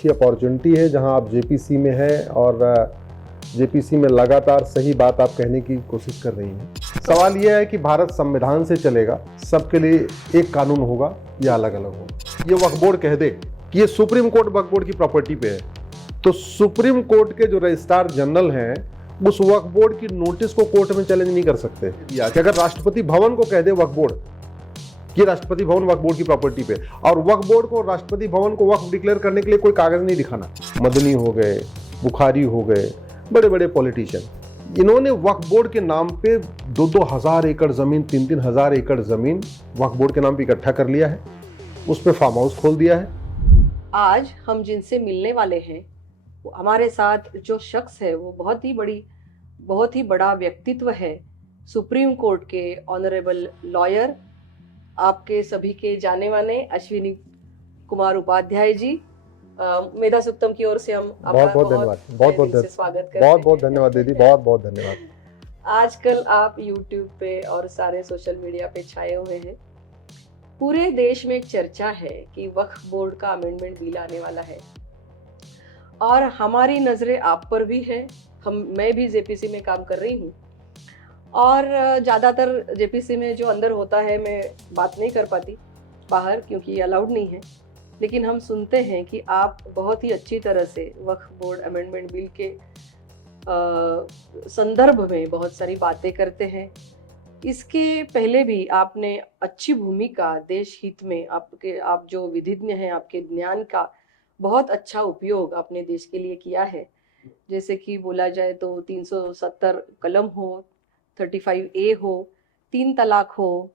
अच्छी अपॉर्चुनिटी है जहां आप जेपीसी में हैं और जेपीसी में लगातार सही बात आप कहने की कोशिश कर रही हैं। सवाल यह है कि भारत संविधान से चलेगा, सबके लिए एक कानून होगा या अलग अलग होगा। ये वक्फ बोर्ड कह दे कि ये सुप्रीम कोर्ट वक्फ बोर्ड की प्रॉपर्टी पे है, तो सुप्रीम कोर्ट के जो रजिस्ट्रार जनरल हैं उस वक्फ बोर्ड की नोटिस को कोर्ट में चैलेंज नहीं कर सकते। कि अगर राष्ट्रपति भवन को कह दे वक्फ बोर्ड कि राष्ट्रपति भवन वक्फ बोर्ड की प्रॉपर्टी पे, और वक्फ बोर्ड को राष्ट्रपति भवन को वक्फ डिक्लेयर करने के लिए कोई कागज नहीं दिखाना। मदनी हो गए, बुखारी हो गए, बड़े बड़े पॉलिटिशियन, इन्होंने वक्फ बोर्ड के नाम पे 2-2 हजार एकड़ जमीन, 3-3 हजार एकड़ जमीन वक्फ बोर्ड के नाम पे इकट्ठा कर लिया है, उस पे फार्म हाउस खोल दिया है। आज हम जिनसे मिलने वाले हैं, वो हमारे साथ जो शख्स है वो बहुत ही बड़ा व्यक्तित्व है। सुप्रीम कोर्ट के ऑनरेबल लॉयर, आपके सभी के जाने माने अश्विनी कुमार उपाध्याय जी, मेधा सुक्तम की ओर से हम बहुत बहुत धन्यवाद, बहुत बहुत धन्यवाद दीदी, बहुत बहुत धन्यवाद। आजकल आप YouTube पे और सारे सोशल मीडिया पे छाए हुए हैं। पूरे देश में एक चर्चा है कि वक्फ बोर्ड का अमेंडमेंट बिल आने वाला है और हमारी नजरें आप पर भी है। मैं भी जेपीसी में काम कर रही हूँ और ज़्यादातर जेपीसी में जो अंदर होता है मैं बात नहीं कर पाती बाहर, क्योंकि ये अलाउड नहीं है। लेकिन हम सुनते हैं कि आप बहुत ही अच्छी तरह से वक्फ बोर्ड अमेंडमेंट बिल के संदर्भ में बहुत सारी बातें करते हैं। इसके पहले भी आपने अच्छी भूमिका देश हित में, आप जो विधिज्ञ हैं, आपके ज्ञान का बहुत अच्छा उपयोग अपने देश के लिए किया है। जैसे कि बोला जाए तो 370 कलम हो, 35A हो, 3 तलाक हो,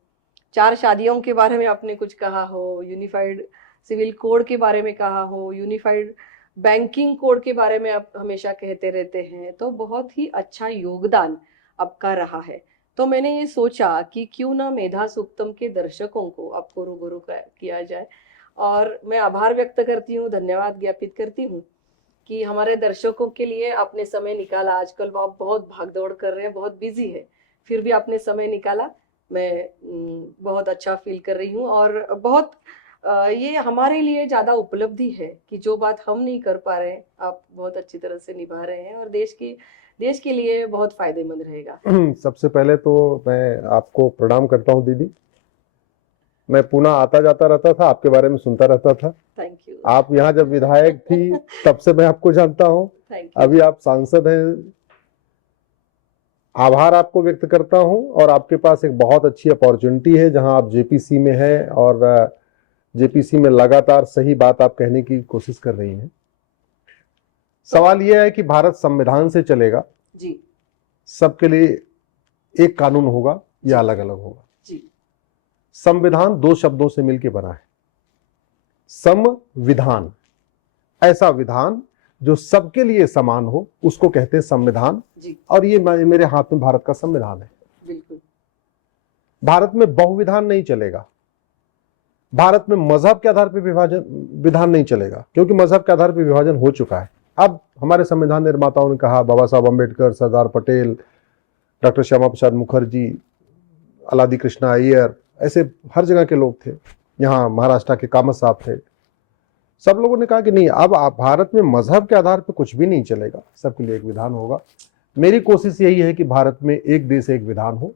4 शादियों के बारे में आपने कुछ कहा हो, यूनिफाइड सिविल कोड के बारे में कहा हो, यूनिफाइड बैंकिंग कोड के बारे में आप हमेशा कहते रहते हैं। तो बहुत ही अच्छा योगदान आपका रहा है। तो मैंने ये सोचा कि क्यों ना मेधा सुक्तम के दर्शकों को आपको रूबरू किया जाए, और मैं आभार व्यक्त करती हूँ, धन्यवाद ज्ञापित करती हूँ कि हमारे दर्शकों के लिए आपने समय निकाला। आजकल आप बहुत भागदौड़ कर रहे हैं, बहुत बिजी है, फिर भी आपने समय निकाला। मैं बहुत अच्छा फील कर रही हूँ और बहुत ये हमारे लिए ज़्यादा उपलब्धि है कि जो बात हम नहीं कर पा रहे हैं आप बहुत अच्छी तरह से निभा रहे हैं और देश के लिए बहुत फायदेमंद रहेगा। सबसे पहले तो मैं आपको प्रणाम करता हूँ दीदी। मैं पुणे आता जाता रहता था, आपके बारे में सुनता रहता था। Thank you. आप यहाँ जब विधायक थी तब से मैं आपको जानता हूँ, अभी आप सांसद हैं। आभार आपको व्यक्त करता हूँ और आपके पास एक बहुत अच्छी अपॉर्चुनिटी है जहाँ आप जेपीसी में हैं और जेपीसी में लगातार सही बात आप कहने की कोशिश कर रही हैं। सवाल यह है कि भारत संविधान से चलेगा जी, सबके लिए एक कानून होगा या अलग अलग होगा जी। संविधान 2 शब्दों से मिलकर बना है। संविधान, ऐसा विधान जो सबके लिए समान हो, उसको कहते हैं संविधान जी। और ये मेरे हाथ में भारत का संविधान है। बिल्कुल। भारत में बहुविधान नहीं चलेगा, भारत में मजहब के आधार पर विधान नहीं चलेगा, क्योंकि मजहब के आधार पर विभाजन हो चुका है। अब हमारे संविधान निर्माताओं ने कहा, बाबा साहब अम्बेडकर, सरदार पटेल, डॉक्टर श्यामा प्रसाद मुखर्जी, अलादी कृष्णा अय्यर, ऐसे हर जगह के लोग थे। यहाँ महाराष्ट्र के कामत साहब थे। सब लोगों ने कहा कि नहीं, अब भारत में मजहब के आधार पर कुछ भी नहीं चलेगा, सबके लिए एक विधान होगा। मेरी कोशिश यही है कि भारत में एक देश एक विधान हो,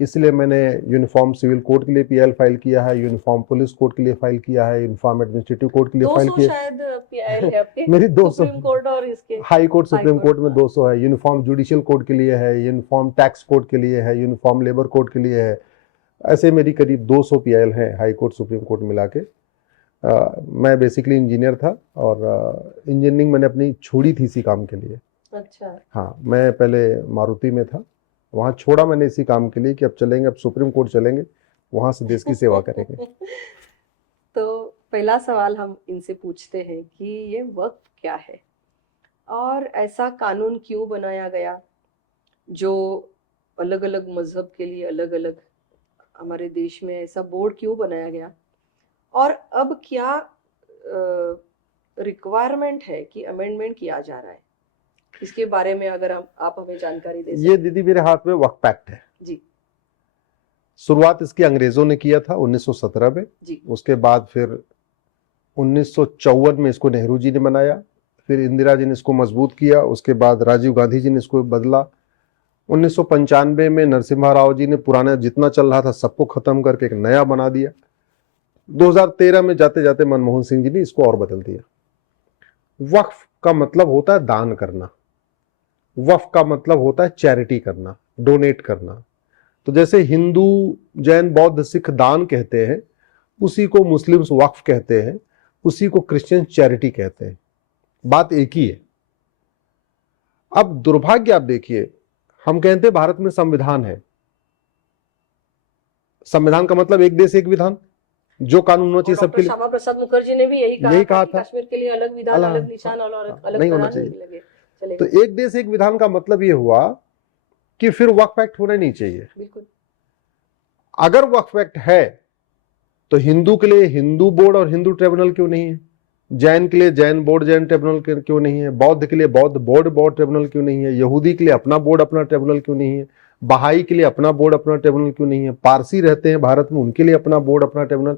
इसलिए मैंने यूनिफॉर्म सिविल कोड के लिए पीआईएल फाइल किया है, यूनिफॉर्म पुलिस कोड के लिए फाइल किया है, यूनिफॉर्म एडमिनिस्ट्रेटिव कोड के लिए फाइल किया है। शायद पीआईएल है आपके? मेरी 200 सुप्रीम कोर्ट और इसके हाई कोर्ट, सुप्रीम कोर्ट में 200 है। यूनिफॉर्म जुडिशियल कोड के लिए है, यूनिफॉर्म टैक्स कोड के लिए है, यूनिफॉर्म लेबर कोड के लिए है। ऐसे मेरी करीब 200 पीआईएल है, हाई कोर्ट सुप्रीम कोर्ट मिला के। मैं बेसिकली इंजीनियर था और इंजीनियरिंग मैंने अपनी छोड़ी थी इसी काम के लिए। अच्छा। हाँ, मैं पहले मारुति में था, वहाँ छोड़ा मैंने इसी काम के लिए कि अब चलेंगे, अब सुप्रीम कोर्ट चलेंगे, वहाँ से देश की सेवा करेंगे। तो पहला सवाल हम इनसे पूछते हैं कि ये वक्फ क्या है और ऐसा कानून क्यों बनाया गया जो अलग अलग मजहब के लिए अलग अलग, हमारे देश में ऐसा बोर्ड क्यों बनाया गया, और अब क्या रिक्वायरमेंट है कि अमेंडमेंट किया जा रहा है, इसके बारे में अगर आप हमें जानकारी दे। ये दीदी मेरे हाथ में वक्फ एक्ट है जी। शुरुआत इसकी अंग्रेजों ने किया था 1917 में जी। उसके बाद फिर 1954 में इसको नेहरू जी ने बनाया, फिर इंदिरा जी ने इसको मजबूत किया, उसके बाद राजीव गांधी जी ने इसको बदला। 1995 में नरसिम्हा राव जी ने पुराना जितना चल रहा था सबको खत्म करके एक नया बना दिया। 2013 में जाते जाते मनमोहन सिंह जी ने इसको और बदल दिया। वक्फ का मतलब होता है दान करना, वक्फ का मतलब होता है चैरिटी करना, डोनेट करना। तो जैसे हिंदू, जैन, बौद्ध, सिख दान कहते हैं, उसी को मुस्लिम्स वक्फ कहते हैं, उसी को क्रिश्चियन चैरिटी कहते हैं। बात एक ही है। अब दुर्भाग्य आप देखिए, हम कहते हैं भारत में संविधान है। संविधान का मतलब एक देश एक विधान, जो कानून होना चाहिए सबके लिए। श्यामा प्रसाद मुखर्जी ने भी यही कहा था कि कश्मीर के लिए अलग विधान, अलग निशान और अलग नहीं होना चाहिए। तो एक देश एक विधान का मतलब ये हुआ कि फिर वक्फ एक्ट होना नहीं चाहिए। बिल्कुल। अगर वक्फ एक्ट है तो हिंदू के लिए हिंदू बोर्ड और हिंदू ट्रिब्यूनल क्यों नहीं है? जैन के लिए जैन बोर्ड, जैन ट्रिब्यूनल क्यों नहीं है? बौद्ध के लिए बौद्ध बोर्ड, बौद्ध ट्रिब्यूनल क्यों नहीं है? यहूदी के लिए अपना बोर्ड, अपना ट्रिब्यूनल क्यों नहीं है? बहाई के लिए अपना बोर्ड, अपना ट्रिब्यूनल क्यों नहीं है? पारसी रहते हैं भारत में, उनके लिए अपना बोर्ड, अपना ट्रिब्यूनल।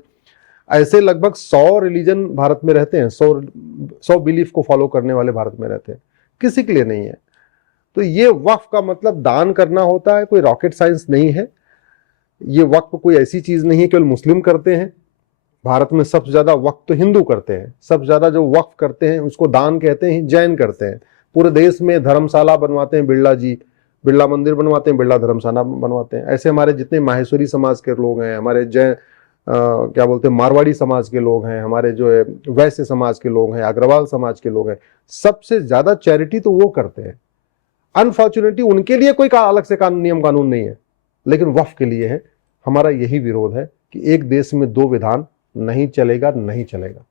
ऐसे लगभग 100 रिलीजन भारत में रहते हैं, 100 बिलीफ को फॉलो करने वाले भारत में रहते हैं, किसी के लिए नहीं है। तो ये वक्फ का मतलब दान करना होता है, कोई रॉकेट साइंस नहीं है। ये वक्फ कोई ऐसी चीज नहीं है केवल मुस्लिम करते हैं। भारत में सबसे ज्यादा वक्फ तो हिंदू करते हैं, सबसे ज्यादा जो वक्फ करते हैं उसको दान कहते हैं, जैन करते हैं। पूरे देश में धर्मशाला बनवाते हैं, बिरला जी बिरला मंदिर बनवाते हैं, बिरला धर्मशाला बनवाते हैं। ऐसे हमारे जितने माहेश्वरी समाज के लोग हैं, हमारे जैन क्या बोलते हैं मारवाड़ी समाज के लोग हैं, हमारे जो है वैश्य समाज के लोग हैं, अग्रवाल समाज के लोग हैं, सबसे ज्यादा चैरिटी तो वो करते हैं। अनफॉर्चुनेटली उनके लिए कोई अलग से नियम कानून नहीं है, लेकिन वक्फ के लिए है। हमारा यही विरोध है कि एक देश में दो विधान नहीं चलेगा, नहीं चलेगा।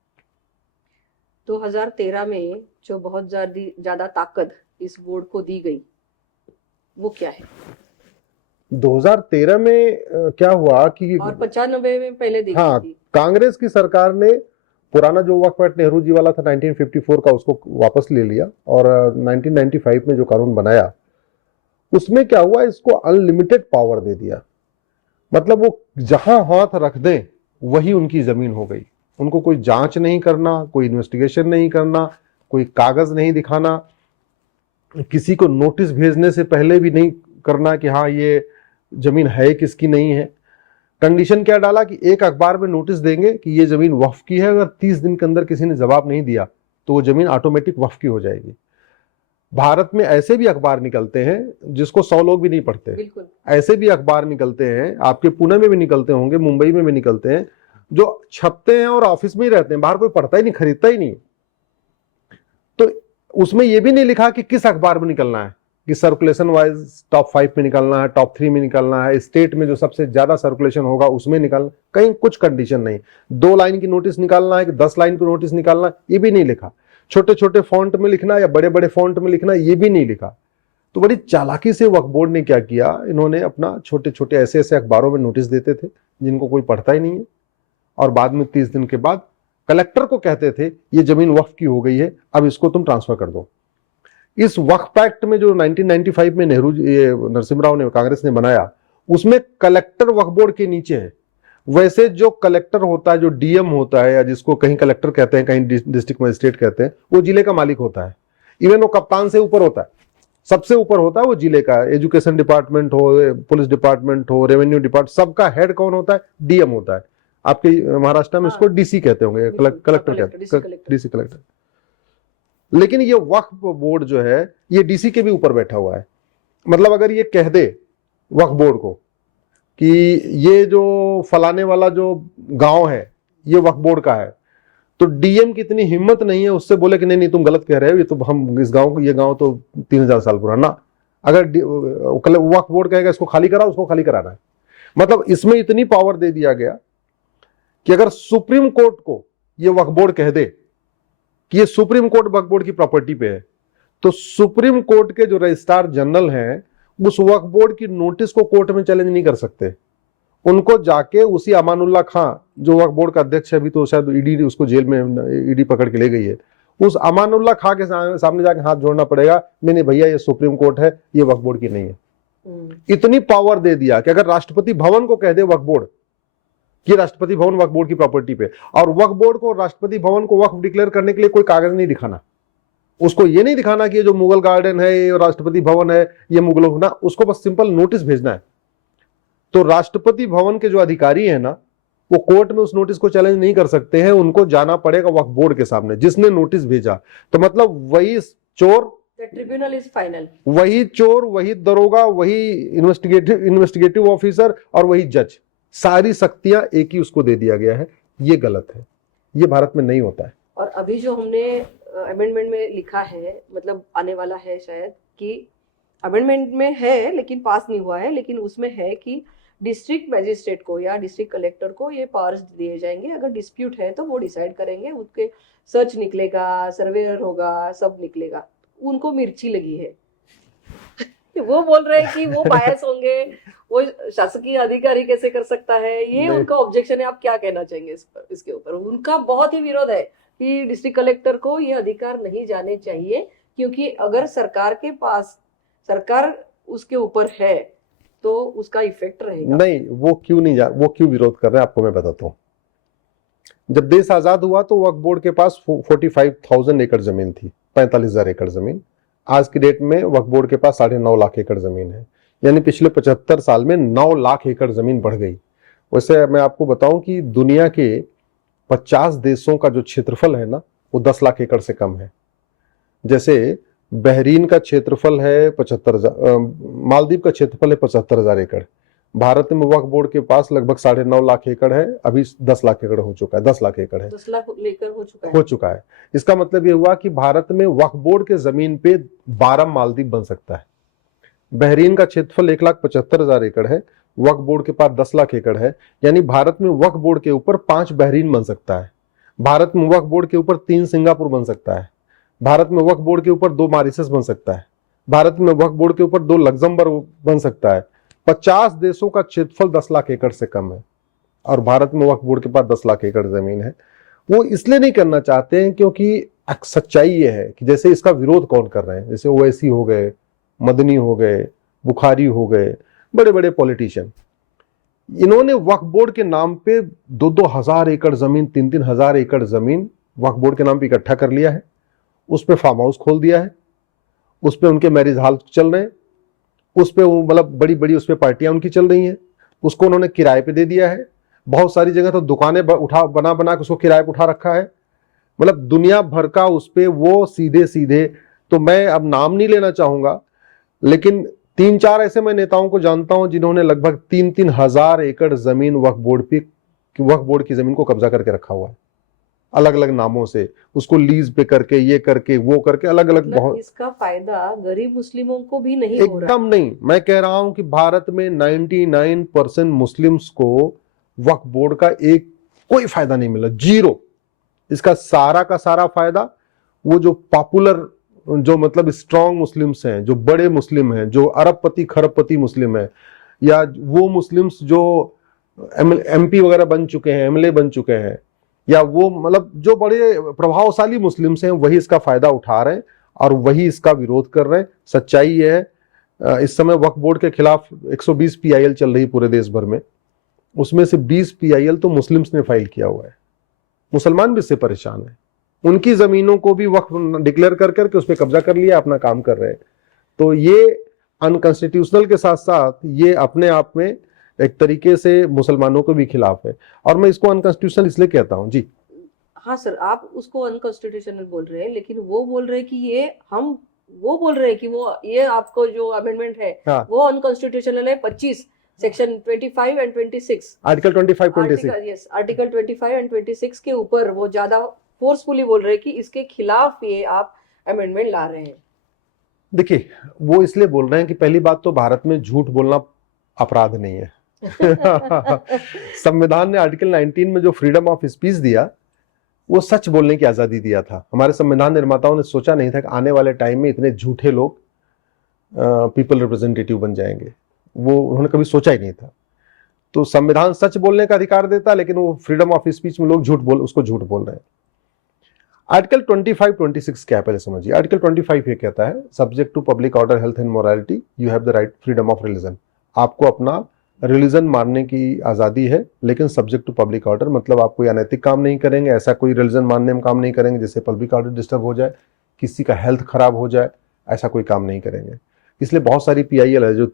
2013 में जो बहुत ज्यादा ताकत इस बोर्ड को दी गई वो क्या है? 2013 में क्या हुआ कि और 95 में पहले दी हाँ, थी। कांग्रेस की सरकार ने पुराना जो वक्फ एक्ट नेहरू जी वाला था 1954 का, उसको वापस ले लिया और 1995 में जो कानून बनाया उसमें क्या हुआ, इसको अनलिमिटेड पावर दे दिया। मतलब वो जहां हाथ रख दें वही उनकी जमीन हो गई। उनको कोई जांच नहीं करना, कोई इन्वेस्टिगेशन नहीं करना, कोई कागज नहीं दिखाना, किसी को नोटिस भेजने से पहले भी नहीं करना कि हाँ ये जमीन है किसकी नहीं है। कंडीशन क्या डाला कि एक अखबार में नोटिस देंगे कि ये जमीन वक्फ की है, अगर 30 दिन के अंदर किसी ने जवाब नहीं दिया तो वो जमीन ऑटोमेटिक वक्फ की हो जाएगी। भारत में ऐसे भी अखबार निकलते हैं जिसको 100 लोग भी नहीं पढ़ते। ऐसे भी अखबार निकलते हैं, आपके पुणे में भी निकलते होंगे, मुंबई में भी निकलते हैं, जो छपते हैं और ऑफिस में ही रहते हैं, बाहर कोई पढ़ता ही नहीं, खरीदता ही नहीं। तो उसमें यह भी नहीं लिखा कि किस अखबार में निकलना है, कि सर्कुलेशन वाइज टॉप 5 में निकलना है, टॉप 3 में निकलना है, स्टेट में जो सबसे ज्यादा सर्कुलेशन होगा उसमें निकलना, कहीं कुछ कंडीशन नहीं। 2 लाइन की नोटिस निकालना है कि 10 लाइन की नोटिस निकालना, ये भी नहीं लिखा। छोटे छोटे फॉन्ट में लिखना या बड़े बड़े फॉन्ट में लिखना, ये भी नहीं लिखा। तो बड़ी चालाकी से वक्फ बोर्ड ने क्या किया, इन्होंने अपना छोटे छोटे ऐसे ऐसे अखबारों में नोटिस देते थे जिनको कोई पढ़ता ही नहीं है, और बाद में 30 दिन के बाद कलेक्टर को कहते थे ये जमीन वक्फ की हो गई है, अब इसको तुम ट्रांसफर कर दो। इस वक्फ एक्ट में जो 1995 में नरसिम्हा राव ने, कांग्रेस ने बनाया, उसमें कलेक्टर वक्फ बोर्ड के नीचे है। वैसे जो कलेक्टर होता है, जो डीएम होता है, या जिसको कहीं कलेक्टर कहते हैं, कहीं डिस्ट्रिक्ट मजिस्ट्रेट कहते हैं, वो जिले का मालिक होता है। इवन वो कप्तान से ऊपर होता है, सबसे ऊपर होता है वो जिले का। एजुकेशन डिपार्टमेंट हो, पुलिस डिपार्टमेंट हो, रेवेन्यू डिपार्टमेंट, सबका हेड कौन होता है? डीएम होता है। आपके महाराष्ट्र में इसको डीसी कहते होंगे, कलेक्टर कहते हैं, डीसी कलेक्टर। लेकिन ये वक्फ बोर्ड जो है ये डीसी के भी ऊपर बैठा हुआ है। मतलब अगर ये कह दे वक्फ बोर्ड को कि ये जो फलाने वाला जो गांव है ये वक्फ बोर्ड का है, तो डीएम की इतनी हिम्मत नहीं है उससे बोले कि नहीं नहीं तुम गलत कह रहे हो, ये तो हम इस गांव को, ये गांव तो 3000 साल पुराना। अगर वक्फ बोर्ड कहेगा इसको खाली करा, उसको खाली कराना है। मतलब इसमें इतनी पावर दे दिया गया कि अगर सुप्रीम कोर्ट को ये वक्फ बोर्ड कह दे कि ये सुप्रीम कोर्ट वक्फ बोर्ड की प्रॉपर्टी पे है, तो सुप्रीम कोर्ट के जो रजिस्ट्रार जनरल हैं उस वक्फ बोर्ड की नोटिस को कोर्ट में चैलेंज नहीं कर सकते। उनको जाके उसी अमानुल्लाह खां, जो वक्फ बोर्ड का अध्यक्ष है, अभी तो शायद ईडी उसको जेल में ईडी पकड़ के ले गई है, उस अमानुल्लाह खां के सामने जाके हाथ जोड़ना पड़ेगा, नहीं नहीं भैया ये सुप्रीम कोर्ट है, ये वक्फ बोर्ड की नहीं है। इतनी पावर दे दिया कि अगर राष्ट्रपति भवन को कह दे वक्फ बोर्ड कि राष्ट्रपति भवन वक्फ बोर्ड की प्रॉपर्टी पे, और वक्फ बोर्ड को, राष्ट्रपति भवन को वक्फ डिक्लेयर करने के लिए कोई कागज नहीं दिखाना, उसको ये नहीं दिखाना कि ये जो मुगल गार्डन है, ये राष्ट्रपति भवन है, ये मुगलों ना, उसको बस सिंपल नोटिस भेजना है। तो राष्ट्रपति भवन के जो अधिकारी है ना, वो कोर्ट में उस नोटिस को चैलेंज नहीं कर सकते हैं, उनको जाना पड़ेगा वक्फ बोर्ड के सामने जिसने नोटिस भेजा। तो मतलब वही चोर, ट्रिब्यूनल इज फाइनल, वही चोर, वही दरोगा, वही इन्वेस्टिगेटिव ऑफिसर और वही जज, सारी शक्तियां एक ही उसको दे दिया गया है। ये गलत है, ये भारत में नहीं होता है। और अभी जो हमने अमेंडमेंट में लिखा है, मतलब आने वाला है शायद, कि अमेंडमेंट में है लेकिन पास नहीं हुआ है, लेकिन उसमें है कि डिस्ट्रिक्ट मैजिस्ट्रेट को या डिस्ट्रिक्ट कलेक्टर को ये पावर्स दिए जाएंगे। अगर डिस्प्यूट है तो वो डिसाइड करेंगे, उसके सर्च निकलेगा, सर्वेयर होगा, सब निकलेगा। उनको मिर्ची लगी है वो बोल रहे हैं कि वो बायस होंगे, वो शासकीय अधिकारी कैसे कर सकता है, ये उनका ऑब्जेक्शन है। आप क्या कहना चाहेंगे इस पर, इसके ऊपर? उनका बहुत ही विरोध है कि डिस्ट्रिक्ट कलेक्टर को ये अधिकार नहीं जाने चाहिए, क्योंकि अगर सरकार के पास, सरकार उसके ऊपर है तो उसका इफेक्ट रहेगा। नहीं, वो क्यों नहीं वो क्यों विरोध कर रहे हैं, आपको मैं बताता हूँ। जब देश आजाद हुआ तो वक्फ बोर्ड के पास 45,000 एकड़ जमीन थी, 45,000 एकड़ जमीन। आज की डेट में वक्फ बोर्ड के पास 9.5 लाख एकड़ जमीन है, यानी पिछले 75 साल में 9 लाख एकड़ जमीन बढ़ गई। वैसे मैं आपको बताऊं कि दुनिया के 50 देशों का जो क्षेत्रफल है ना, वो 10 लाख एकड़ से कम है। जैसे बहरीन का क्षेत्रफल है 75,000, मालदीव का क्षेत्रफल है 75,000 एकड़। भारत में वक्फ बोर्ड के पास लगभग 9.5 लाख एकड़ है, अभी 10 लाख एकड़ हो चुका है, 10 लाख एकड़ है, 10 लाख लेकर हो चुका है। इसका मतलब ये हुआ कि भारत में वक्फ बोर्ड के जमीन पे 12 मालदीव बन सकता है। बहरीन का क्षेत्रफल 1,75,000 एकड़ है, वक्फ बोर्ड के पास 10 लाख एकड़ है, यानी भारत में वक्फ बोर्ड के ऊपर 5 बहरीन बन सकता है। भारत में वक्फ बोर्ड के ऊपर 3 सिंगापुर बन सकता है। भारत में वक्फ बोर्ड के ऊपर 2 मॉरिशस बन सकता है। भारत में वक्फ बोर्ड के ऊपर 2 लग्जमबर्ग बन सकता है। 50 देशों का क्षेत्रफल 10 लाख एकड़ से कम है, और भारत में वक्फ बोर्ड के पास 10 लाख एकड़ जमीन है। वो इसलिए नहीं करना चाहते हैं क्योंकि सच्चाई ये है कि जैसे इसका विरोध कौन कर रहे हैं, जैसे ओवैसी हो गए, मदनी हो गए, बुखारी हो गए, बड़े बड़े पॉलिटिशियन, इन्होंने वक्फ बोर्ड के नाम पे 2-2 हजार एकड़ जमीन, 3-3 हजार एकड़ जमीन वक्फ बोर्ड के नाम पे इकट्ठा कर लिया है। उस पे फार्म हाउस खोल दिया है, उस पे उनके मैरिज हॉल चल रहे हैं, उस पे मतलब बड़ी बड़ी उस पे पार्टियां उनकी चल रही हैं, उसको उन्होंने किराए पे दे दिया है। बहुत सारी जगह तो दुकानें बना बना के उसको किराए पे उठा रखा है। मतलब दुनिया भर का उस पे वो सीधे सीधे, तो मैं अब नाम नहीं लेना चाहूंगा, लेकिन 3-4 ऐसे मैं नेताओं को जानता हूं जिन्होंने लगभग 3-3 हजार एकड़ जमीन वक्फ बोर्ड की जमीन को कब्जा करके रखा हुआ है, अलग अलग नामों से, उसको लीज पे करके, ये करके, वो करके, अलग अलग। बहुत इसका फायदा गरीब मुस्लिमों को भी नहीं हो रहा। एकदम नहीं, मैं कह रहा हूं कि भारत में 99% मुस्लिम्स को वक्फ बोर्ड का कोई फायदा नहीं मिला, जीरो। इसका सारा का सारा फायदा वो जो पॉपुलर, जो मतलब स्ट्रॉन्ग मुस्लिम्स हैं, जो बड़े मुस्लिम हैं, जो अरबपति खरबपति मुस्लिम है, या वो मुस्लिम्स जो MP वगैरह बन चुके हैं, MLA बन चुके हैं, या वो मतलब जो बड़े प्रभावशाली मुस्लिम्स हैं, वही इसका फायदा उठा रहे हैं और वही इसका विरोध कर रहे हैं। सच्चाई ये है, इस समय वक्फ बोर्ड के खिलाफ 120 PIL चल रही पूरे देश भर में, उसमें से 20 PIL तो मुस्लिम्स ने फाइल किया हुआ है। मुसलमान भी इससे परेशान है, उनकी जमीनों को भी वक्फ डिक्लेयर कर करके उस पर कब्जा कर लिया, अपना काम कर रहे हैं। तो ये अनकॉन्स्टिट्यूशनल के साथ साथ ये अपने आप में एक तरीके से मुसलमानों के भी खिलाफ है, और मैं इसको अनकॉन्स्टिट्यूशनल इसलिए कहता हूं जी। हाँ सर, आप उसको अनकॉन्स्टिट्यूशनल बोल रहे हैं, लेकिन वो बोल रहे हैं कि वो बोल रहे हैं कि ये आपको जो अमेंडमेंट है, हाँ, वो अनकॉन्स्टिट्यूशनल है। 25 section 25 and 26, article 25-26, yes, article 25 and 26 के ऊपर वो ज्यादा फोर्सफुली बोल रहे हैं कि इसके खिलाफ ये आप अमेंडमेंट ला रहे हैं। देखिए, वो इसलिए बोल रहे हैं कि पहली बात तो भारत में झूठ बोलना अपराध नहीं है। संविधान ने आर्टिकल 19 में जो फ्रीडम ऑफ स्पीच दिया, वो सच बोलने की आजादी दिया था। हमारे संविधान निर्माताओं ने सोचा नहीं था कि आने वाले टाइम में इतने झूठे लोग पीपल रिप्रेजेंटेटिव बन जाएंगे, वो उन्होंने कभी सोचा ही नहीं था। तो संविधान सच बोलने का अधिकार देता, लेकिन वो फ्रीडम ऑफ स्पीच में लोग उसको झूठ बोल रहे हैं। आर्टिकल 25-26 क्या है पहले समझिए। आर्टिकल 25 ये कहता है, subject to public order, health and morality, you have the right freedom of religion. आपको अपना रिलीजन मानने की आज़ादी है, लेकिन सब्जेक्ट टू पब्लिक ऑर्डर, मतलब आप कोई अनैतिक काम नहीं करेंगे, ऐसा कोई रिलीजन मानने में काम नहीं करेंगे जिससे पब्लिक ऑर्डर डिस्टर्ब हो जाए, किसी का हेल्थ खराब हो जाए, ऐसा कोई काम नहीं करेंगे। इसलिए बहुत सारी PIL है जो